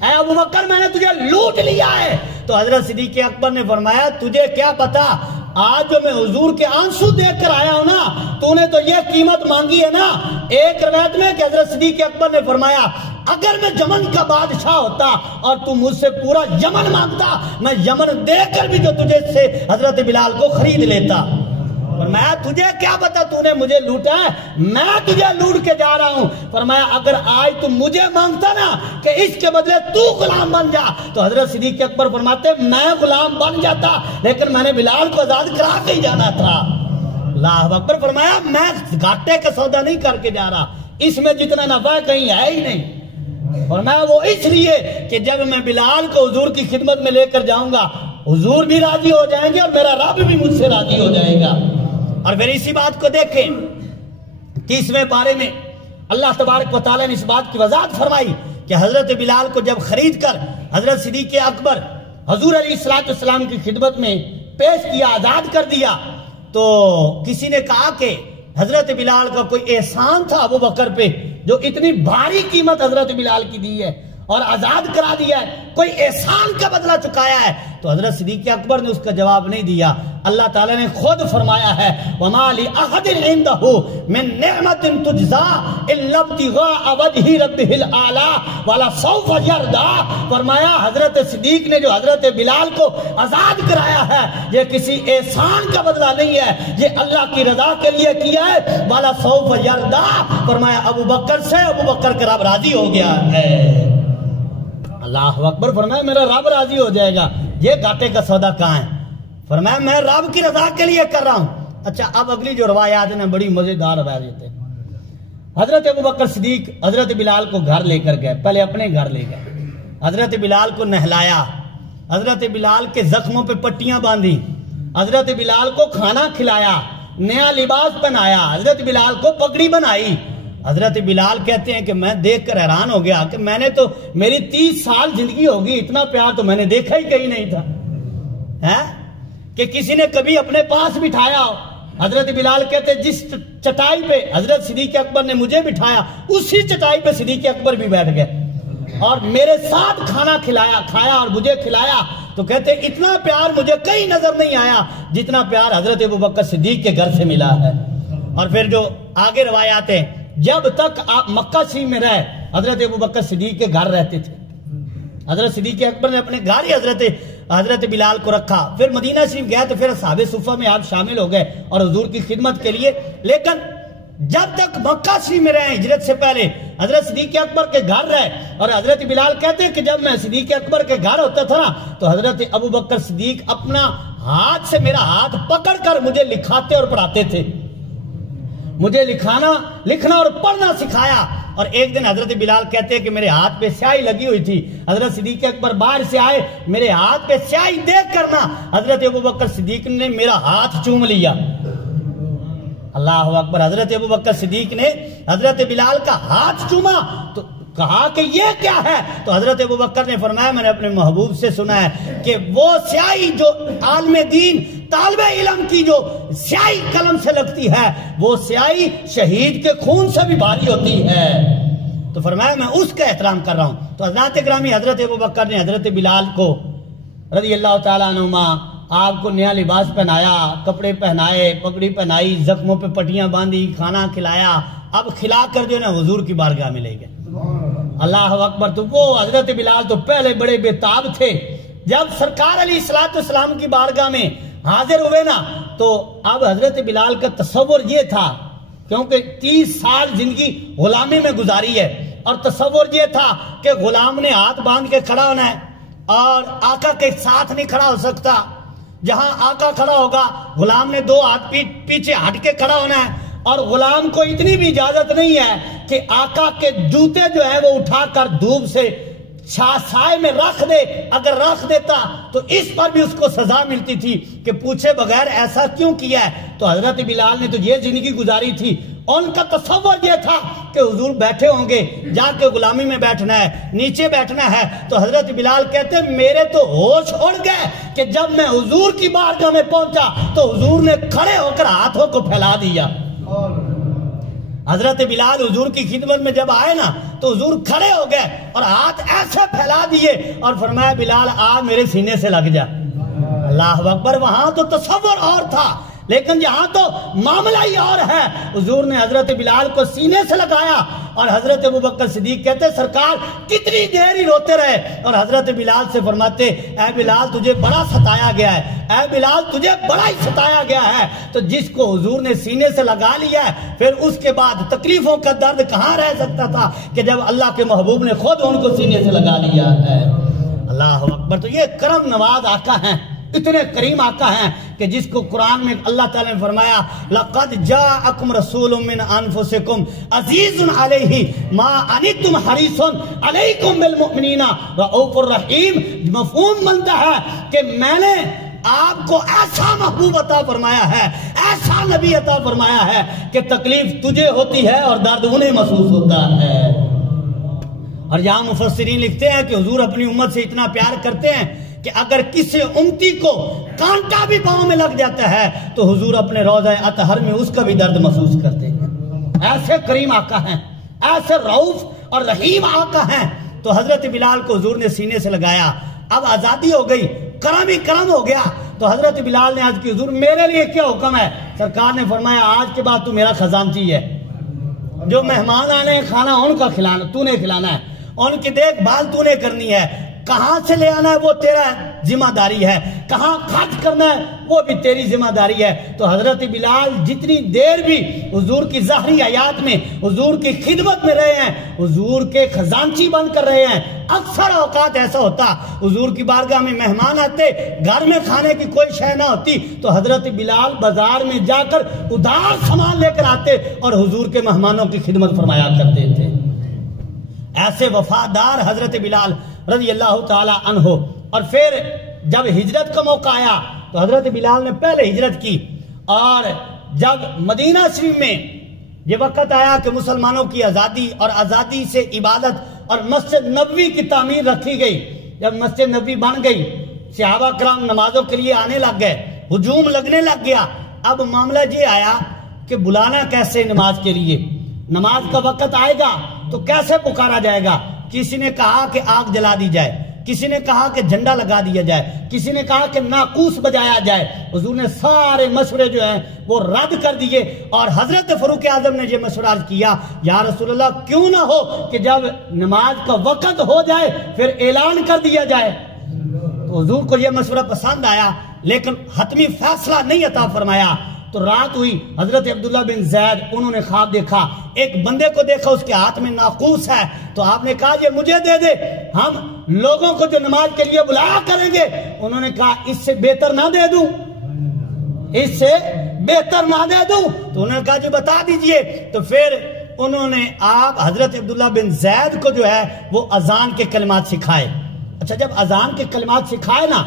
اے ابو بکر میں نے تجھے لوٹ لیا ہے. تو حضرت صدیق اکبر نے فرمایا تجھے کیا پتا, آج جو میں حضور کے آنسو دیکھ کر آیا ہوں نا, تو نے تو یہ قیمت مانگی ہے نا. ایک روایت میں کہ حضرت صدیق اکبر نے فرمایا اگر میں یمن کا بادشاہ ہوتا اور تو مجھ سے پورا یمن مانگتا, میں یمن دے کر بھی جو تجھے سے حضرت بلال کو خرید لیتا. فرمایا تجھے کیا پتا تو نے مجھے لوٹا ہے, میں تجھے لوٹ کے جا رہا ہوں. فرمایا اگر آج تو مجھے مانگتا نا کہ اس کے بدلے تو غلام بن جا, تو حضرت صدیق اکبر فرماتے میں غلام بن جاتا, لیکن میں نے بلال کو آزاد کرا کے ہی جانا تھا. اللہ اکبر. فرمایا میں گھاٹے کا سودا نہیں کر کے جا رہا, اس میں جتنا نفع ہے کہیں ہے ہی نہیں. فرمایا وہ اس لیے کہ جب میں بلال کو حضور کی خدمت میں لے کر جاؤں گا, حضور بھی راضی ہو جائیں گے اور میرا رب بھی مجھ سے راضی ہو جائے گا. اور پھر اسی بات کو دیکھیں 30ویں پارے میں اللہ تبارک و تعالیٰ نے اس بات کی وضاحت فرمائی کہ حضرت بلال کو جب خرید کر حضرت صدیق اکبر حضور علیہ السلام کی خدمت میں پیش کیا, آزاد کر دیا, تو کسی نے کہا کہ حضرت بلال کا کوئی احسان تھا ابو بکر پہ جو اتنی بھاری قیمت حضرت بلال کی دی ہے اور آزاد کرا دیا ہے, کوئی احسان کا بدلہ چکایا ہے. تو حضرت صدیق اکبر نے اس کا جواب نہیں دیا. اللہ تعالیٰ نے خود فرمایا ہے وَمَا لِأَحَدٍ عِنْدَهُ مِن نِعْمَةٍ تُجْزَىٰ إِلَّا ابْتِغَاءَ وَجْهِ رَبِّهِ الْأَعْلَىٰ وَلَسَوْفَ يَرْضَىٰ. فرمایا حضرت صدیق نے جو حضرت بلال کو آزاد کرایا ہے یہ کسی احسان کا بدلہ نہیں ہے, یہ اللہ کی رضا کے لیے کیا ہے. وَلَسَوْفَ يَرْضَىٰ. فرمایا ابو بکر سے ابو بکر کا رب راضی ہو گیا ہے. اللہ اکبر. فرمایا میرا رب راضی ہو جائے گا. یہ گھاٹے کا سودا کہاں ہے؟ فرمایا میں رب کی رضا کے لیے کر رہا ہوں. اچھا, اب اگلی جو روایات ہیں بڑی مزیدار روایت ہے. حضرت ابو بکر صدیق حضرت بلال کو گھر لے کر گئے, پہلے اپنے گھر لے گئے, حضرت بلال کو نہلایا, حضرت بلال کے زخموں پہ پٹیاں باندھی, حضرت بلال کو کھانا کھلایا, نیا لباس پہنایا, حضرت بلال کو پگڑی بنائی. حضرت بلال کہتے ہیں کہ میں دیکھ کر حیران ہو گیا کہ میں نے تو میری 30 سال زندگی ہوگی, اتنا پیار تو میں نے دیکھا ہی کہیں نہیں تھا کہ کسی نے کبھی اپنے پاس بٹھایا ہو. حضرت بلال کہتے ہیں جس چٹائی پہ حضرت صدیق اکبر نے مجھے بٹھایا اسی چٹائی پہ صدیق اکبر بھی بیٹھ گئے اور میرے ساتھ کھانا کھایا اور مجھے کھلایا. تو کہتے ہیں اتنا پیار مجھے کہیں نظر نہیں آیا جتنا پیار حضرت ابو بکر صدیق کے گھر سے ملا ہے. اور پھر جو آگے روایات ہیں, جب تک آپ مکہ شریف میں رہے حضرت ابو بکر صدیق کے گھر رہتے تھے. حضرت صدیق اکبر نے اپنے گھر ہی حضرت بلال کو رکھا. پھر مدینہ شریف گیا تو پھر اصحاب صفہ میں آپ شامل ہو گئے اور حضور کی خدمت کے لیے. لیکن جب تک مکہ شریف میں رہے ہجرت سے پہلے حضرت صدیق اکبر کے گھر رہے. اور حضرت بلال کہتے ہیں کہ جب میں صدیق اکبر کے گھر ہوتا تھا نا تو حضرت ابو بکر صدیق اپنا ہاتھ سے میرا ہاتھ پکڑ کر مجھے لکھاتے اور پڑھاتے تھے, مجھے لکھنا اور پڑھنا سکھایا. اور ایک دن حضرت بلال کہتے ہیں کہ میرے ہاتھ پہ سیاہی لگی ہوئی تھی, حضرت صدیق اکبر باہر سے آئے, میرے ہاتھ پہ سیاہی دیکھ کر نا حضرت ابو بکر صدیق نے میرا ہاتھ چوم لیا. اللہ اکبر. حضرت ابو بکر صدیق نے حضرت بلال کا ہاتھ چوما تو کہا کہ یہ کیا ہے؟ تو حضرت ابو بکر نے فرمایا میں نے اپنے محبوب سے سنا ہے کہ وہ سیاہی جو عالم دین طالب علم کی جو سیاہی قلم سے لگتی ہے وہ سیاہی شہید کے خون سے بھی بھاری ہوتی ہے. تو فرمایا میں اس کا احترام کر رہا ہوں. تو حضرت گرامی حضرت ابو بکر نے حضرت بلال کو رضی اللہ تعالیٰ عنہما آپ کو نیا لباس پہنایا, کپڑے پہنائے, پگڑی پہنائی, زخموں پہ پٹیاں باندھی, کھانا کھلایا. اب کھلا کر جو ہے نا حضور کی بارگاہ میں لے گئے. اللہ اکبر. تو وہ حضرت بلال تو پہلے بڑے بے تاب تھے, جب سرکار علیہ السلام کی بارگاہ میں حاضر ہوئے نا تو اب حضرت بلال کا تصور یہ تھا، کیونکہ 30 سال زندگی غلامی میں گزاری ہے، اور تصور یہ تھا کہ غلام نے ہاتھ باندھ کے کھڑا ہونا ہے اور آقا کے ساتھ نہیں کھڑا ہو سکتا، جہاں آقا کھڑا ہوگا غلام نے 2 ہاتھ پیچھے ہٹ کے کھڑا ہونا ہے، اور غلام کو اتنی بھی اجازت نہیں ہے کہ آقا کے جوتے جو ہیں وہ اٹھا کر دھوپ سے سائے میں رکھ دے، اگر رکھ دیتا تو اس پر بھی اس کو سزا ملتی تھی کہ پوچھے بغیر ایسا کیوں کیا ہے۔ تو حضرت بلال نے تو یہ زندگی گزاری تھی، ان کا تصور یہ تھا کہ حضور بیٹھے ہوں گے، جا کے غلامی میں بیٹھنا ہے، نیچے بیٹھنا ہے۔ تو حضرت بلال کہتے ہیں میرے تو ہوش اڑ گئے کہ جب میں حضور کی بارگاہ میں پہنچا تو حضور نے کھڑے ہو کر ہاتھوں کو پھیلا دیا۔ حضرت بلال حضور کی خدمت میں جب آئے نا تو حضور کھڑے ہو گئے اور ہاتھ ایسے پھیلا دیے اور فرمایا بلال آ میرے سینے سے لگ جا۔ اللہ اکبر۔ وہاں تو تصور اور تھا، لیکن یہاں تو معاملہ ہی اور ہے۔ حضور نے حضرت بلال کو سینے سے لگایا اور حضرت ابوبکر صدیق کہتے سرکار کتنی دیر ہی روتے رہے، اور حضرت بلال سے فرماتے اے بلال تجھے بڑا ستایا گیا ہے، اے بلال تجھے بڑا ہی ستایا گیا ہے۔ تو جس کو حضور نے سینے سے لگا لیا ہے پھر اس کے بعد تکلیفوں کا درد کہاں رہ سکتا تھا کہ جب اللہ کے محبوب نے خود ان کو سینے سے لگا لیا ہے۔ اللہ اکبر۔ تو یہ کرم نواز آقا ہیں، اتنے کریم آقا ہیں کہ جس کو قرآن میں اللہ تعالیٰ نے فرمایا لَقَدْ جَاءَكُمْ رَسُولٌ مِّنْ أَنفُسِكُمْ عَزِيزٌ عَلَيْهِ مَا عَنِتُّمْ حَرِيصٌ عَلَيْكُمْ بِالْمُؤْمِنِينَ رَءُوفٌ رَحِيمٌ۔ مفہوم بنتا ہے کہ میں نے آپ کو ایسا محبوب عطا فرمایا ہے، ایسا نبی عطا فرمایا ہے کہ تکلیف تجھے ہوتی ہے اور درد انہیں محسوس ہوتا ہے۔ اور یہاں مفسرین لکھتے ہیں کہ حضور اپنی امت سے اتنا پیار کرتے ہیں کہ اگر کسی امتی کو کانٹا بھی پاؤں میں لگ جاتا ہے تو حضور اپنے روضہ اطہر میں اس کا بھی درد محسوس کرتے ہیں۔ ایسے کریم آقا ہیں، ایسے رؤوف اور رحیم آقا ہیں۔ تو حضرت بلال کو حضور نے سینے سے لگایا، اب آزادی ہو گئی، کرم ہی کرم ہو گیا۔ تو حضرت بلال نے عرض کی حضور میرے لیے کیا حکم ہے؟ سرکار نے فرمایا آج کے بعد تو میرا خزانچی ہے، جو مہمان آنے ہیں کھانا ان کا کھلانا تو نے کھلانا ہے، ان کی دیکھ بھال تو نے کرنی ہے، کہاں سے لے آنا ہے وہ تیرا ذمہ داری ہے، کہاں خرچ کرنا ہے وہ بھی تیری ذمہ داری ہے۔ تو حضرت بلال جتنی دیر بھی حضور کی ظاہری حیات میں حضور کی خدمت میں رہے ہیں، حضور کے خزانچی بن کر رہے ہیں۔ اکثر اوقات ایسا ہوتا حضور کی بارگاہ میں مہمان آتے، گھر میں کھانے کی کوئی شے نہ ہوتی تو حضرت بلال بازار میں جا کر ادھار سامان لے کر آتے اور حضور کے مہمانوں کی خدمت فرمایا کرتے تھے۔ ایسے وفادار حضرت بلال رضی اللہ تعالی عنہ۔ اور پھر جب ہجرت کا موقع آیا تو حضرت بلال نے پہلے ہجرت کی، اور جب مدینہ شریف میں یہ وقت آیا کہ مسلمانوں کی آزادی اور آزادی سے عبادت اور مسجد نبوی کی تعمیر رکھی گئی، جب مسجد نبوی بن گئی صحابہ کرام نمازوں کے لیے آنے لگ گئے، ہجوم لگنے لگ گیا۔ اب معاملہ یہ آیا کہ بلانا کیسے نماز کے لیے، نماز کا وقت آئے گا تو کیسے پکارا جائے گا؟ کسی نے کہا کہ آگ جلا دی جائے، کسی نے کہا کہ جھنڈا لگا دیا جائے، کسی نے کہا کہ ناقوس بجایا جائے۔ حضور نے سارے مشورے جو ہیں وہ رد کر دیے، اور حضرت فاروق اعظم نے یہ مشورہ کیا یا رسول اللہ کیوں نہ ہو کہ جب نماز کا وقت ہو جائے پھر اعلان کر دیا جائے۔ تو حضور کو یہ مشورہ پسند آیا، لیکن حتمی فیصلہ نہیں عطا فرمایا۔ تو رات ہوئی، حضرت عبداللہ بن زید انہوں نے خواب دیکھا، ایک بندے کو دیکھا اس کے ہاتھ میں ناقوس ہے، تو آپ نے کہا یہ مجھے دے دے، ہم لوگوں کو جو نماز کے لیے بلایا کریں گے۔ انہوں نے کہا اس سے بہتر نہ دے دوں، اس سے بہتر نہ دے دوں؟ تو انہوں نے کہا جو بتا دیجئے۔ تو پھر انہوں نے آپ حضرت عبداللہ بن زید کو جو ہے وہ اذان کے کلمات سکھائے۔ اچھا جب اذان کے کلمات سکھائے نا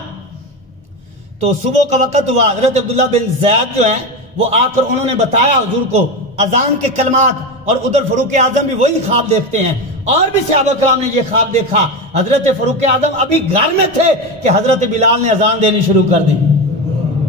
تو صبح کا وقت ہوا، حضرت عبداللہ بن زید جو ہیں وہ آ کر انہوں نے بتایا حضور کو اذان کے کلمات، اور ادھر فاروق اعظم بھی وہی خواب دیکھتے ہیں، اور بھی صحابہ کرام نے یہ خواب دیکھا۔ حضرت فاروق اعظم ابھی گھر میں تھے کہ حضرت بلال نے اذان دینی شروع کر دی۔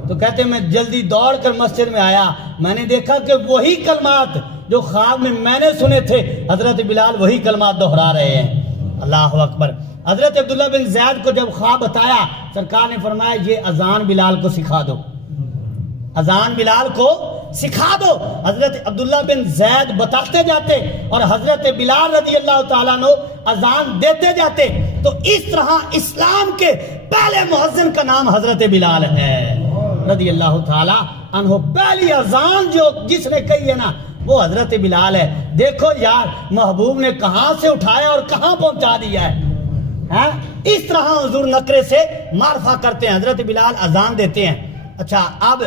تو کہتے ہیں میں جلدی دوڑ کر مسجد میں آیا، میں نے دیکھا کہ وہی کلمات جو خواب میں نے سنے تھے حضرت بلال وہی کلمات دہرا رہے ہیں۔ اللہ اکبر۔ حضرت عبداللہ بن زید کو جب خواب بتایا سرکار نے فرمایا یہ اذان بلال کو سکھا دو، اذان بلال کو سکھا دو۔ حضرت عبداللہ بن زید بتاتے جاتے اور حضرت بلال رضی اللہ تعالیٰ عنہ اذان دیتے جاتے۔ تو اس طرح اسلام کے پہلے مؤذن کا نام حضرت بلال ہے رضی اللہ تعالی عنہ. پہلی اذان جو جس نے کہی ہے نا وہ حضرت بلال ہے. دیکھو یار محبوب نے کہاں سے اٹھایا اور کہاں پہنچا دیا ہے. اس طرح حضور نقرے سے معرفہ کرتے ہیں. حضرت بلال اذان دیتے ہیں. اچھا اب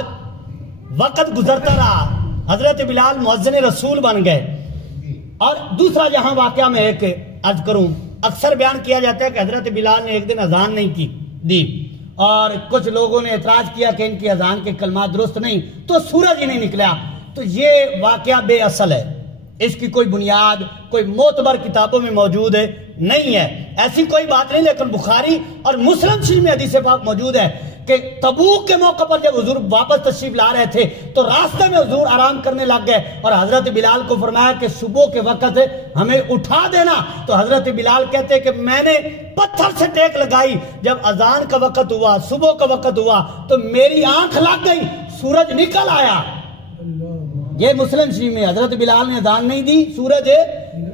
وقت گزرتا رہا, حضرت بلال مؤذن رسول بن گئے. اور دوسرا جہاں واقعہ میں ایک عرض کروں, اکثر بیان کیا جاتا ہے کہ حضرت بلال نے ایک دن اذان نہیں دی اور کچھ لوگوں نے اعتراض کیا کہ ان کی اذان کے کلمات درست نہیں تو سورج ہی نہیں نکلا. تو یہ واقعہ بے اصل ہے, اس کی کوئی بنیاد کوئی معتبر کتابوں میں موجود ہے نہیں ہے, ایسی کوئی بات نہیں. لیکن بخاری اور مسلم شریف میں حدیث پاک موجود ہے کہ تبوک کے موقع پر جب حضور واپس تشریف لا رہے تھے تو راستے میں حضور آرام کرنے لگ گئے اور حضرت بلال کو فرمایا کہ صبح کے وقت ہمیں اٹھا دینا. تو حضرت بلال کہتے ہیں کہ میں نے پتھر سے ٹیک لگائی, جب اذان کا وقت ہوا صبح کا وقت ہوا تو میری آنکھ لگ گئی, سورج نکل آیا. یہ مسلم شریف میں حضرت بلال نے اذان نہیں دی, سورج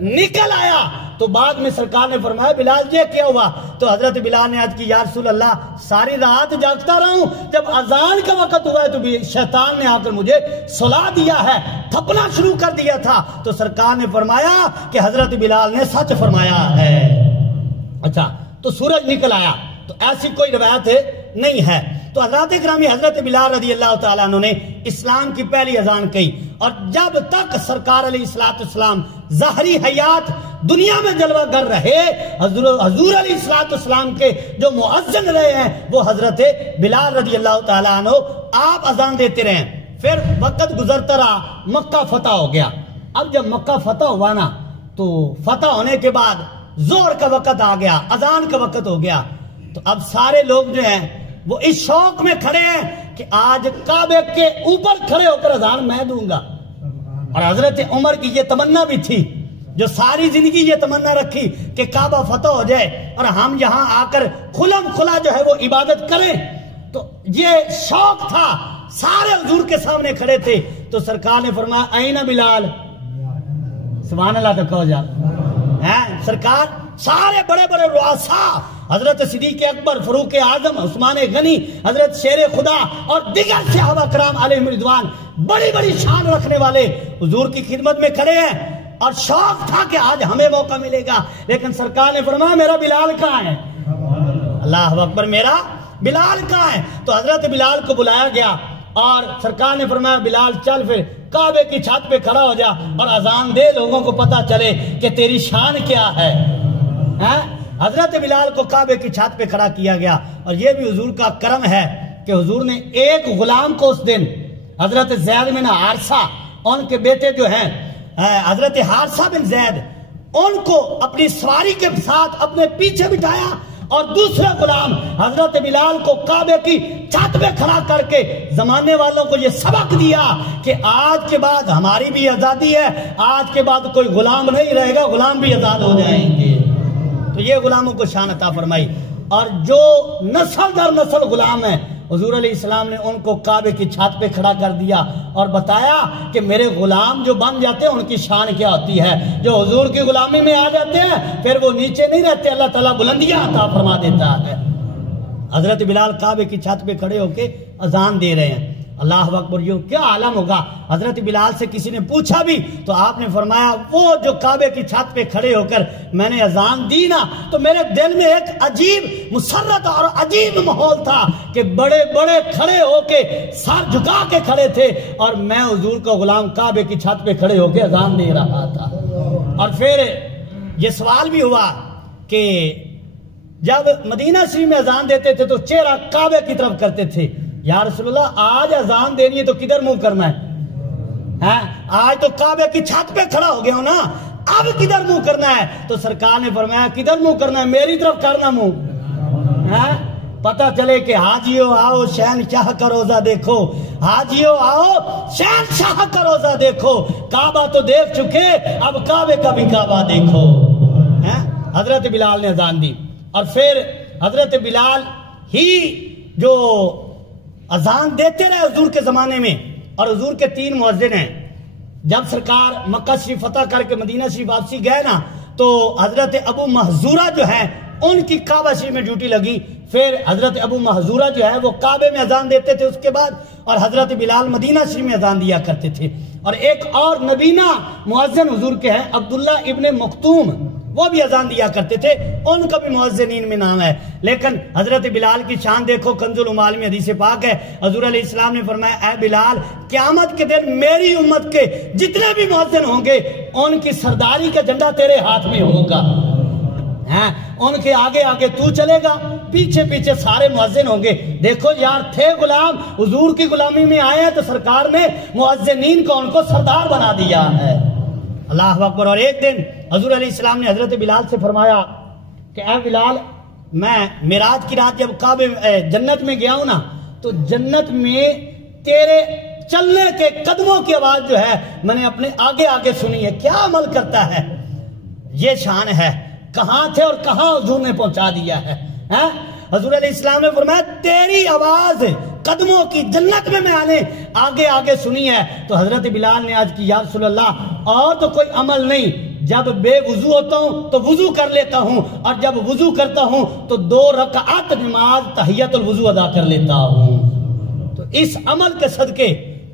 نکل آیا. تو بعد میں سرکار نے فرمایا بلال یہ کیا ہوا؟ تو حضرت بلال نے عرض کی یا رسول اللہ ساری رات جاگتا رہا ہوں, جب اذان کا وقت ہوا ہے تو شیطان نے آ کر مجھے سلا دیا ہے, تھپنا شروع کر دیا تھا. تو سرکار نے فرمایا کہ حضرت بلال نے سچ فرمایا ہے. اچھا تو سورج نکل آیا, تو ایسی کوئی روایت نہیں ہے. تو حضرت گرامی حضرت بلال رضی اللہ تعالیٰ عنہ نے اسلام کی پہلی اذان کہی, اور جب تک سرکار علیہ السلام ظاہری حیات دنیا میں جلوہ گر رہے, حضور علیہ السلام کے جو مؤذن رہے ہیں وہ حضرت بلال رضی اللہ تعالیٰ عنہ آپ اذان دیتے رہے. پھر وقت گزرتا رہا, مکہ فتح ہو گیا. اب جب مکہ فتح ہوا نا تو فتح ہونے کے بعد ظہر کا وقت آ گیا, اذان کا وقت ہو گیا. تو اب سارے لوگ جو ہیں وہ اس شوق میں کھڑے ہیں کہ آج کعبے کے اوپر کھڑے ہو کر اذان میں دوں گا. اور حضرت عمر کی یہ تمنا بھی تھی, جو ساری زندگی یہ تمنا رکھی کہ کعبہ فتح ہو جائے اور ہم یہاں آ کر کھلم کھلا جو ہے وہ عبادت کریں. تو یہ شوق تھا, سارے حضور کے سامنے کھڑے تھے. تو سرکار نے فرمایا اینہ بلال, سبحان اللہ تو کہو جا. سرکار سارے بڑے بڑے رؤساء حضرت صدیق اکبر, فاروق اعظم, عثمان غنی, حضرت شیر خدا اور دیگر صحابہ کرام علیہم رضوان بڑی بڑی شان رکھنے والے حضور کی خدمت میں کھڑے ہیں. اور شوق تھا کہ آج ہمیں موقع ملے گا. لیکن سرکار نے فرمایا میرا بلال کہاں ہے؟ اللہ اکبر, میرا بلال کہاں ہے؟ تو حضرت بلال کو بلایا گیا اور سرکار نے فرمایا بلال چل پھر کعبے کی چھت پہ کھڑا ہو جا اور اذان دے, لوگوں کو پتا چلے کہ تیری شان کیا ہے. حضرت بلال کو کعبے کی چھت پہ کھڑا کیا گیا. اور یہ بھی حضور کا کرم ہے کہ حضور نے ایک غلام کو اس دن حضرت زید بن حارثہ, ان کے بیٹے جو ہیں حضرت حارثہ بن زید, ان کو اپنی سواری کے ساتھ اپنے پیچھے بٹھایا اور دوسرا غلام حضرت بلال کو کعبے کی چھت پہ کھڑا کر کے زمانے والوں کو یہ سبق دیا کہ آج کے بعد ہماری بھی آزادی ہے, آج کے بعد کوئی غلام نہیں رہے گا, غلام بھی آزاد ہو جائیں گے. تو یہ غلاموں کو شان عطا فرمائی. اور جو نسل در نسل غلام ہیں حضور علیہ السلام نے ان کو کعبے کی چھت پہ کھڑا کر دیا اور بتایا کہ میرے غلام جو بن جاتے ہیں ان کی شان کیا ہوتی ہے. جو حضور کی غلامی میں آ جاتے ہیں پھر وہ نیچے نہیں رہتے, اللہ تعالیٰ بلندیاں عطا فرما دیتا ہے. حضرت بلال کعبے کی چھت پہ کھڑے ہو کے اذان دے رہے ہیں. اللہ اکبر, یہ کیا عالم ہوگا. حضرت بلال سے کسی نے پوچھا بھی تو آپ نے فرمایا وہ جو کعبے کی چھت پہ کھڑے ہو کر میں نے اذان دی نا تو میرے دل میں ایک عجیب مسرت اور عجیب ماحول تھا کہ بڑے بڑے کھڑے ہو کے سر جھکا کے کھڑے تھے اور میں حضور کا غلام کعبے کی چھت پہ کھڑے ہو کے اذان دے رہا تھا. اور پھر یہ سوال بھی ہوا کہ جب مدینہ شریف میں اذان دیتے تھے تو چہرہ کعبے کی طرف کرتے تھے. یا رسول اللہ آج اذان دینی ہے تو کدھر منہ کرنا ہے؟ آج تو کعبے کی چھت پہ کھڑا ہو گیا ہوں نا, اب کدھر منہ کرنا ہے؟ تو سرکار نے فرمایا کدھر منہ کرنا ہے؟ میری طرف کرنا منہ. پتہ چلے کہ حاجیو آؤ شہنشاہ کا روزہ دیکھو, حاجیو آؤ شہنشاہ کا روزہ دیکھو. کعبہ تو دیکھ چکے, اب کعبے کا بھی کعبہ دیکھو. حضرت بلال نے اذان دی اور پھر حضرت بلال ہی جو اذان دیتے رہے حضور کے زمانے میں. اور حضور کے 3 مؤذن ہیں. جب سرکار مکہ شریف فتح کر کے مدینہ شریف واپسی گئے نا تو حضرت ابو محذورہ جو ہیں ان کی کعبہ شریف میں ڈیوٹی لگی. پھر حضرت ابو محذورہ جو ہے وہ کعبے میں اذان دیتے تھے اس کے بعد، اور حضرت بلال مدینہ شریف میں اذان دیا کرتے تھے. اور ایک اور نبینہ مؤذن حضور کے ہیں عبداللہ ابن مختوم، وہ بھی اذان دیا کرتے تھے، ان کا بھی مؤذنین میں نام ہے. لیکن حضرت بلال کی شان دیکھو، کنز العمال میں حدیث پاک ہے، حضور علیہ السلام نے فرمایا اے بلال قیامت کے دن میری امت کے جتنے بھی مؤذن ہوں گے ان کی سرداری کا جھنڈا تیرے ہاتھ میں ہوگا. ان کے آگے آگے تو چلے گا، پیچھے پیچھے سارے مؤذن ہوں گے. دیکھو یار تھے غلام، حضور کی غلامی میں آئے ہیں تو سرکار نے مؤذنین کو ان کو سردار بنا دیا ہے. اللہ اکبر. اور ایک دن حضور علیہ السلام نے حضرت بلال سے فرمایا کہ اے بلال میں معراج کی رات جب کعبے جنت میں گیا ہوں نا تو جنت میں تیرے چلنے کے قدموں کی آواز جو ہے میں نے اپنے آگے آگے سنی ہے، کیا عمل کرتا ہے. یہ شان ہے، کہاں تھے اور کہاں حضور نے پہنچا دیا ہے. حضور علیہ السلام نے فرمایا تیری آواز قدموں کی جنت میں نے آگے آگے سنی ہے. تو حضرت بلال نے آج کی یا رسول اللہ اور تو کوئی عمل نہیں، جب بے وضو ہوتا ہوں تو وضو کر لیتا ہوں، اور جب وضو کرتا ہوں تو 2 رکعت نماز تحیت الوضو ادا کر لیتا ہوں. تو اس عمل کے صدقے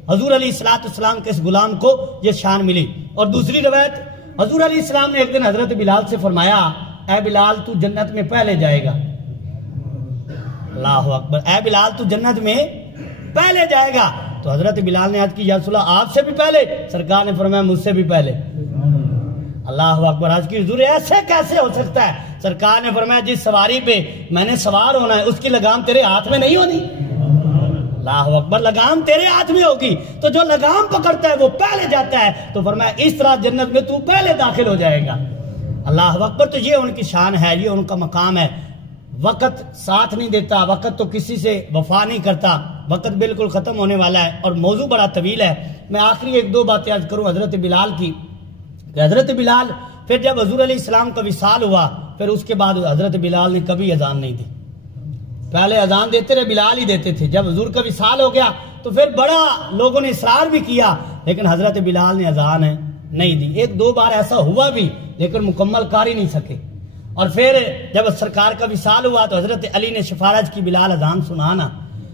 حضور علیہ السلام کے اس غلام کو یہ شان ملی. اور دوسری روایت حضور علیہ السلام نے ایک دن حضرت بلال سے فرمایا اے بلال تو جنت میں پہلے جائے گا. اللہ اکبر. اے بلال تو جنت میں پہلے جائے گا. تو حضرت بلال نے عرض کی یا رسول اللہ آپ سے بھی پہلے؟ سرکار نے فرمایا مجھ سے بھی پہلے. اللہ اکبر. آج کی حضور ایسے کیسے ہو سکتا ہے؟ سرکار نے فرمایا جس سواری پہ میں نے سوار ہونا ہے اس کی لگام تیرے ہاتھ میں نہیں ہونی. اللہ اکبر. لگام تیرے ہاتھ میں ہوگی تو جو لگام پکڑتا ہے وہ پہلے جاتا ہے. تو فرمایا اس طرح جنت میں تو پہلے داخل ہو جائے گا. اللہ اکبر. تو یہ ان کی شان ہے، یہ ان کا مقام ہے. وقت ساتھ نہیں دیتا، وقت تو کسی سے وفا نہیں کرتا، وقت بالکل ختم ہونے والا ہے اور موضوع بڑا طویل ہے. میں آخری 1-2 باتیں عرض کروں حضرت بلال کی. کہ حضرت بلال پھر جب حضور علیہ السلام کا وصال ہوا پھر اس کے بعد حضرت بلال نے کبھی اذان نہیں دی. پہلے اذان دیتے رہے، بلال ہی دیتے تھے. جب حضور کا وصال ہو گیا تو پھر بڑا لوگوں نے اصرار بھی کیا لیکن حضرت بلال نے اذان نہیں دی. 1-2 بار ایسا ہوا بھی لیکن مکمل کر ہی نہیں سکے. اور پھر جب سرکار کا وصال ہوا تو حضرت علی نے سفارش کی بلال اذان سنانا.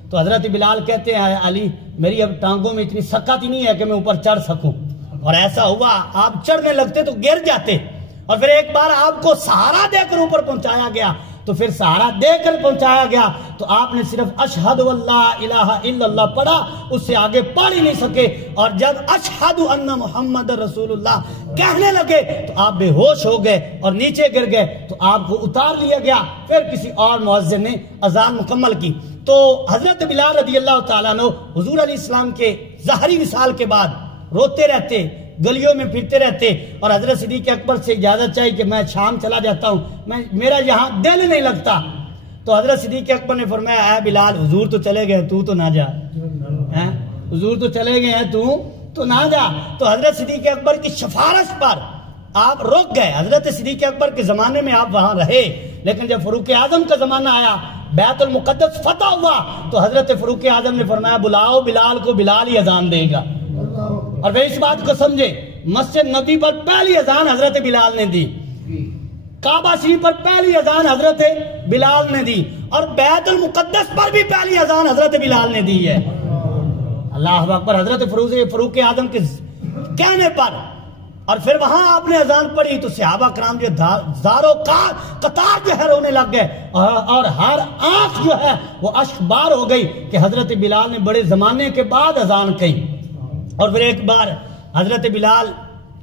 تو حضرت بلال کہتے ہیں علی میری اب ٹانگوں میں اتنی سکت ہی نہیں ہے کہ میں اوپر چڑھ سکوں. اور ایسا ہوا آپ چڑھنے لگتے تو گر جاتے. اور پھر ایک بار آپ کو سہارا دے کر اوپر پہنچایا گیا تو پھر سہارا دے کر پہنچایا گیا تو آپ نے صرف اشہد واللہ الہ الا اللہ پڑھا، اس سے آگے پڑھ ہی نہیں سکے. اور جب اشہد ان محمد رسول اللہ کہنے لگے تو آپ بے ہوش ہو گئے اور نیچے گر گئے. تو آپ کو اتار لیا گیا. پھر کسی اور مؤذن نے اذان مکمل کی. تو حضرت بلال رضی اللہ تعالیٰ عنہ حضور علیہ السلام کے ظاہری وصال کے بعد روتے رہتے، گلیوں میں پھرتے رہتے اور حضرت صدیق اکبر سے اجازت چاہی کہ میں شام چلا جاتا ہوں، میرا یہاں دل نہیں لگتا. تو حضرت صدیق اکبر نے فرمایا اے بلال حضور تو چلے گئے تو نہ جا. حضور تو چلے گئے ہیں تو نہ جا. تو حضرت صدیق اکبر کی سفارش پر آپ رک گئے. حضرت صدیق اکبر کے زمانے میں آپ وہاں رہے لیکن جب فاروق اعظم کا زمانہ آیا، بیت المقدس فتح ہوا تو حضرت فاروق اعظم نے فرمایا بلاؤ بلال کو، بلال ہی اذان دے گا. اور وہ اس بات کو سمجھے مسجد نبی پر پہلی اذان حضرت بلال نے دی، کعبہ شریف پر پہلی اذان حضرت بلال نے دی، اور بیت المقدس پر بھی پہلی اذان حضرت بلال نے دی ہے. اللہ اکبر. حضرت فاروق اعظم کے کہنے پر اور پھر وہاں آپ نے اذان پڑھی تو صحابہ کرام جو زاروں قطار جو ہے رونے لگ گئے اور ہر آنکھ جو ہے وہ اشک بار ہو گئی کہ حضرت بلال نے بڑے زمانے کے بعد اذان کہی. اور پھر ایک بار حضرت بلال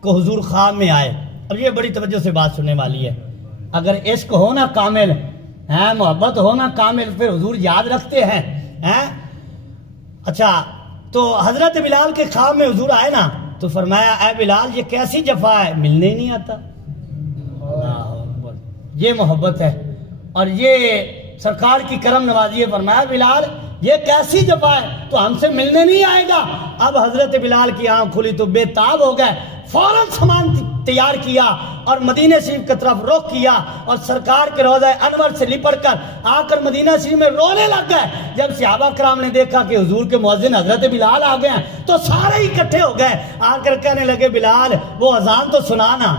کو حضور خواب میں آئے. اب یہ بڑی توجہ سے بات سننے والی ہے. اگر عشق ہونا کامل ہے، محبت ہونا کامل، پھر حضور یاد رکھتے ہیں. اچھا تو حضرت بلال کے خواب میں حضور آئے نا تو فرمایا اے بلال یہ کیسی جفا ہے، ملنے ہی نہیں آتا. یہ محبت ہے اور یہ سرکار کی کرم نوازی ہے. فرمایا بلال یہ کیسی جفا ہے، تو ہم سے ملنے نہیں آئے گا. اب حضرت بلال کی آنکھ کھلی تو بے تاب ہو گئے، فوراً سامان تیار کیا اور مدینہ شریف کی طرف رخ کیا اور سرکار کے روضہ انور سے لپٹ کر آ کر مدینہ شریف میں رونے لگ گئے. جب صحابہ کرام نے دیکھا کہ حضور کے مؤذن حضرت بلال آ گئے ہیں تو سارے اکٹھے ہو گئے، آ کر کہنے لگے بلال وہ اذان تو سنانا.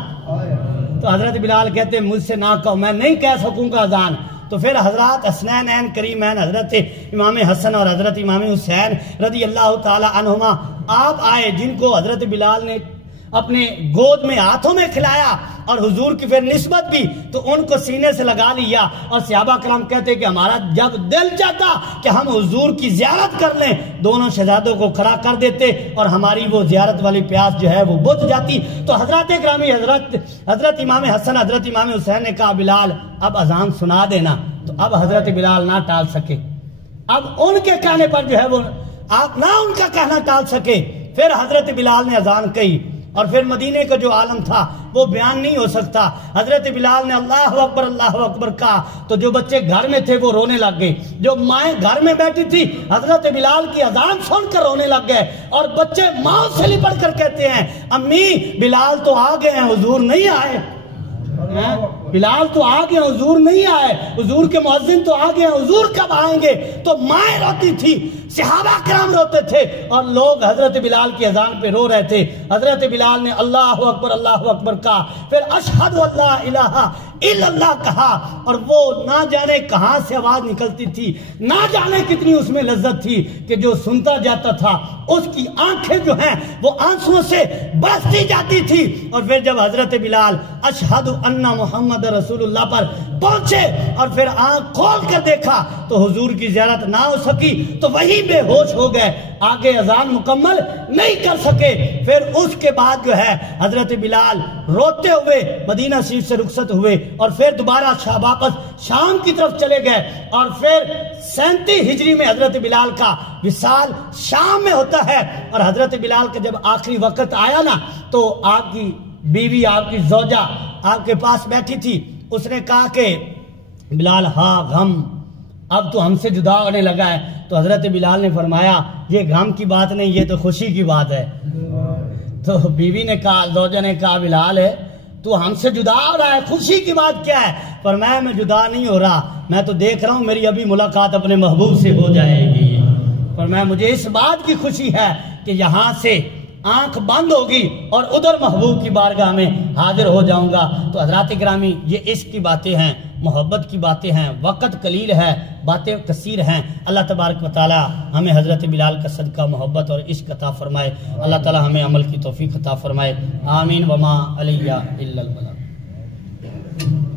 تو حضرت بلال کہتے ہیں مجھ سے نہ کہو، میں نہیں کہہ سکوں گا اذان۔ تو پھر حضرات حسنین کریمین حضرت امام حسن اور حضرت امام حسین رضی اللہ تعالی عنہما آپ آئے، جن کو حضرت بلال نے اپنے گود میں ہاتھوں میں کھلایا اور حضور کی پھر نسبت بھی، تو ان کو سینے سے لگا لیا، اور صحابہ کرام کہتے کہ ہمارا جب دل چاہتا کہ ہم حضور کی زیارت کر لیں، دونوں شہزادوں کو کھڑا کر دیتے اور ہماری وہ زیارت والی پیاس جو ہے وہ بجھ جاتی۔ تو حضرات گرامی، حضرت امام حسن حضرت امام حسین نے کہا بلال اب اذان سنا دینا، تو اب حضرت بلال نہ ٹال سکے، اب ان کے کہنے پر جو ہے وہ آپ نہ ان کا کہنا ٹال سکے، پھر حضرت بلال نے اذان کہی، اور پھر مدینے کا جو عالم تھا وہ بیان نہیں ہو سکتا۔ حضرت بلال نے اللہ اکبر کہا تو جو بچے گھر میں تھے وہ رونے لگ گئے، جو مائیں گھر میں بیٹھی تھی حضرت بلال کی اذان سن کر رونے لگ گئے، اور بچے ماں سے لپٹ کر کہتے ہیں امی بلال تو آ گئے ہیں حضور نہیں آئے، بلال تو آ گئے حضور نہیں آئے، حضور کے مؤذن تو آ گئے حضور کب آئیں گے؟ تو مائیں روتی تھی، صحابہ کرام روتے تھے، اور لوگ حضرت بلال کی اذان پہ رو رہے تھے۔ حضرت بلال نے اللہ اکبر کہا، پھر اشہد اللہ الہ الا اللہ کہا، اور وہ نہ جانے کہاں سے آواز نکلتی تھی، نہ جانے کتنی اس میں لذت تھی کہ جو سنتا جاتا تھا اس کی آنکھیں جو ہیں وہ آنسوں سے برستی جاتی تھی۔ اور پھر جب حضرت بلال اشہد ان محمد رسول اللہ پر پہنچے اور پھر آنکھ کھول کر دیکھا تو حضور کی زیارت نہ ہو سکی، تو وہی بے ہوش ہو گئے، آگے اذان مکمل نہیں کر سکے۔ پھر اس کے بعد جو ہے حضرت بلال روتے ہوئے مدینہ شریف سے رخصت ہوئے، اور پھر دوبارہ واپس شام کی طرف چلے گئے، اور پھر 37 ہجری میں حضرت بلال کا وصال شام میں ہوتا ہے۔ اور حضرت بلال کا جب آخری وقت آیا نا، تو آپ کی بیوی آپ کی زوجہ آپ کے پاس بیٹھی تھی، اس نے کہا کہ بلال ہاں غم، اب تو ہم سے جدا ہونے لگا ہے۔ تو حضرت بلال نے فرمایا یہ غم کی بات نہیں، یہ تو خوشی کی بات ہے۔ تو بیوی نے کہا، زوجہ نے کہا بلال ہے تو ہم سے جدا ہو رہا ہے، خوشی کی بات کیا ہے؟ فرمایا میں جدا نہیں ہو رہا، میں تو دیکھ رہا ہوں میری ابھی ملاقات اپنے محبوب سے ہو جائے گی۔ فرمایا مجھے اس بات کی خوشی ہے کہ یہاں سے آنکھ بند ہوگی اور ادھر محبوب کی بارگاہ میں حاضر ہو جاؤں گا۔ تو حضرات گرامی، یہ عشق کی باتیں ہیں، محبت کی باتیں ہیں، وقت قلیل ہے، باتیں کثیر ہیں۔ اللہ تبارک و تعالی ہمیں حضرت بلال کا صدقہ محبت اور عشق عطا فرمائے، اللہ تعالی ہمیں عمل کی توفیق عطا فرمائے، آمین۔ وما علیہ الا البلاغ۔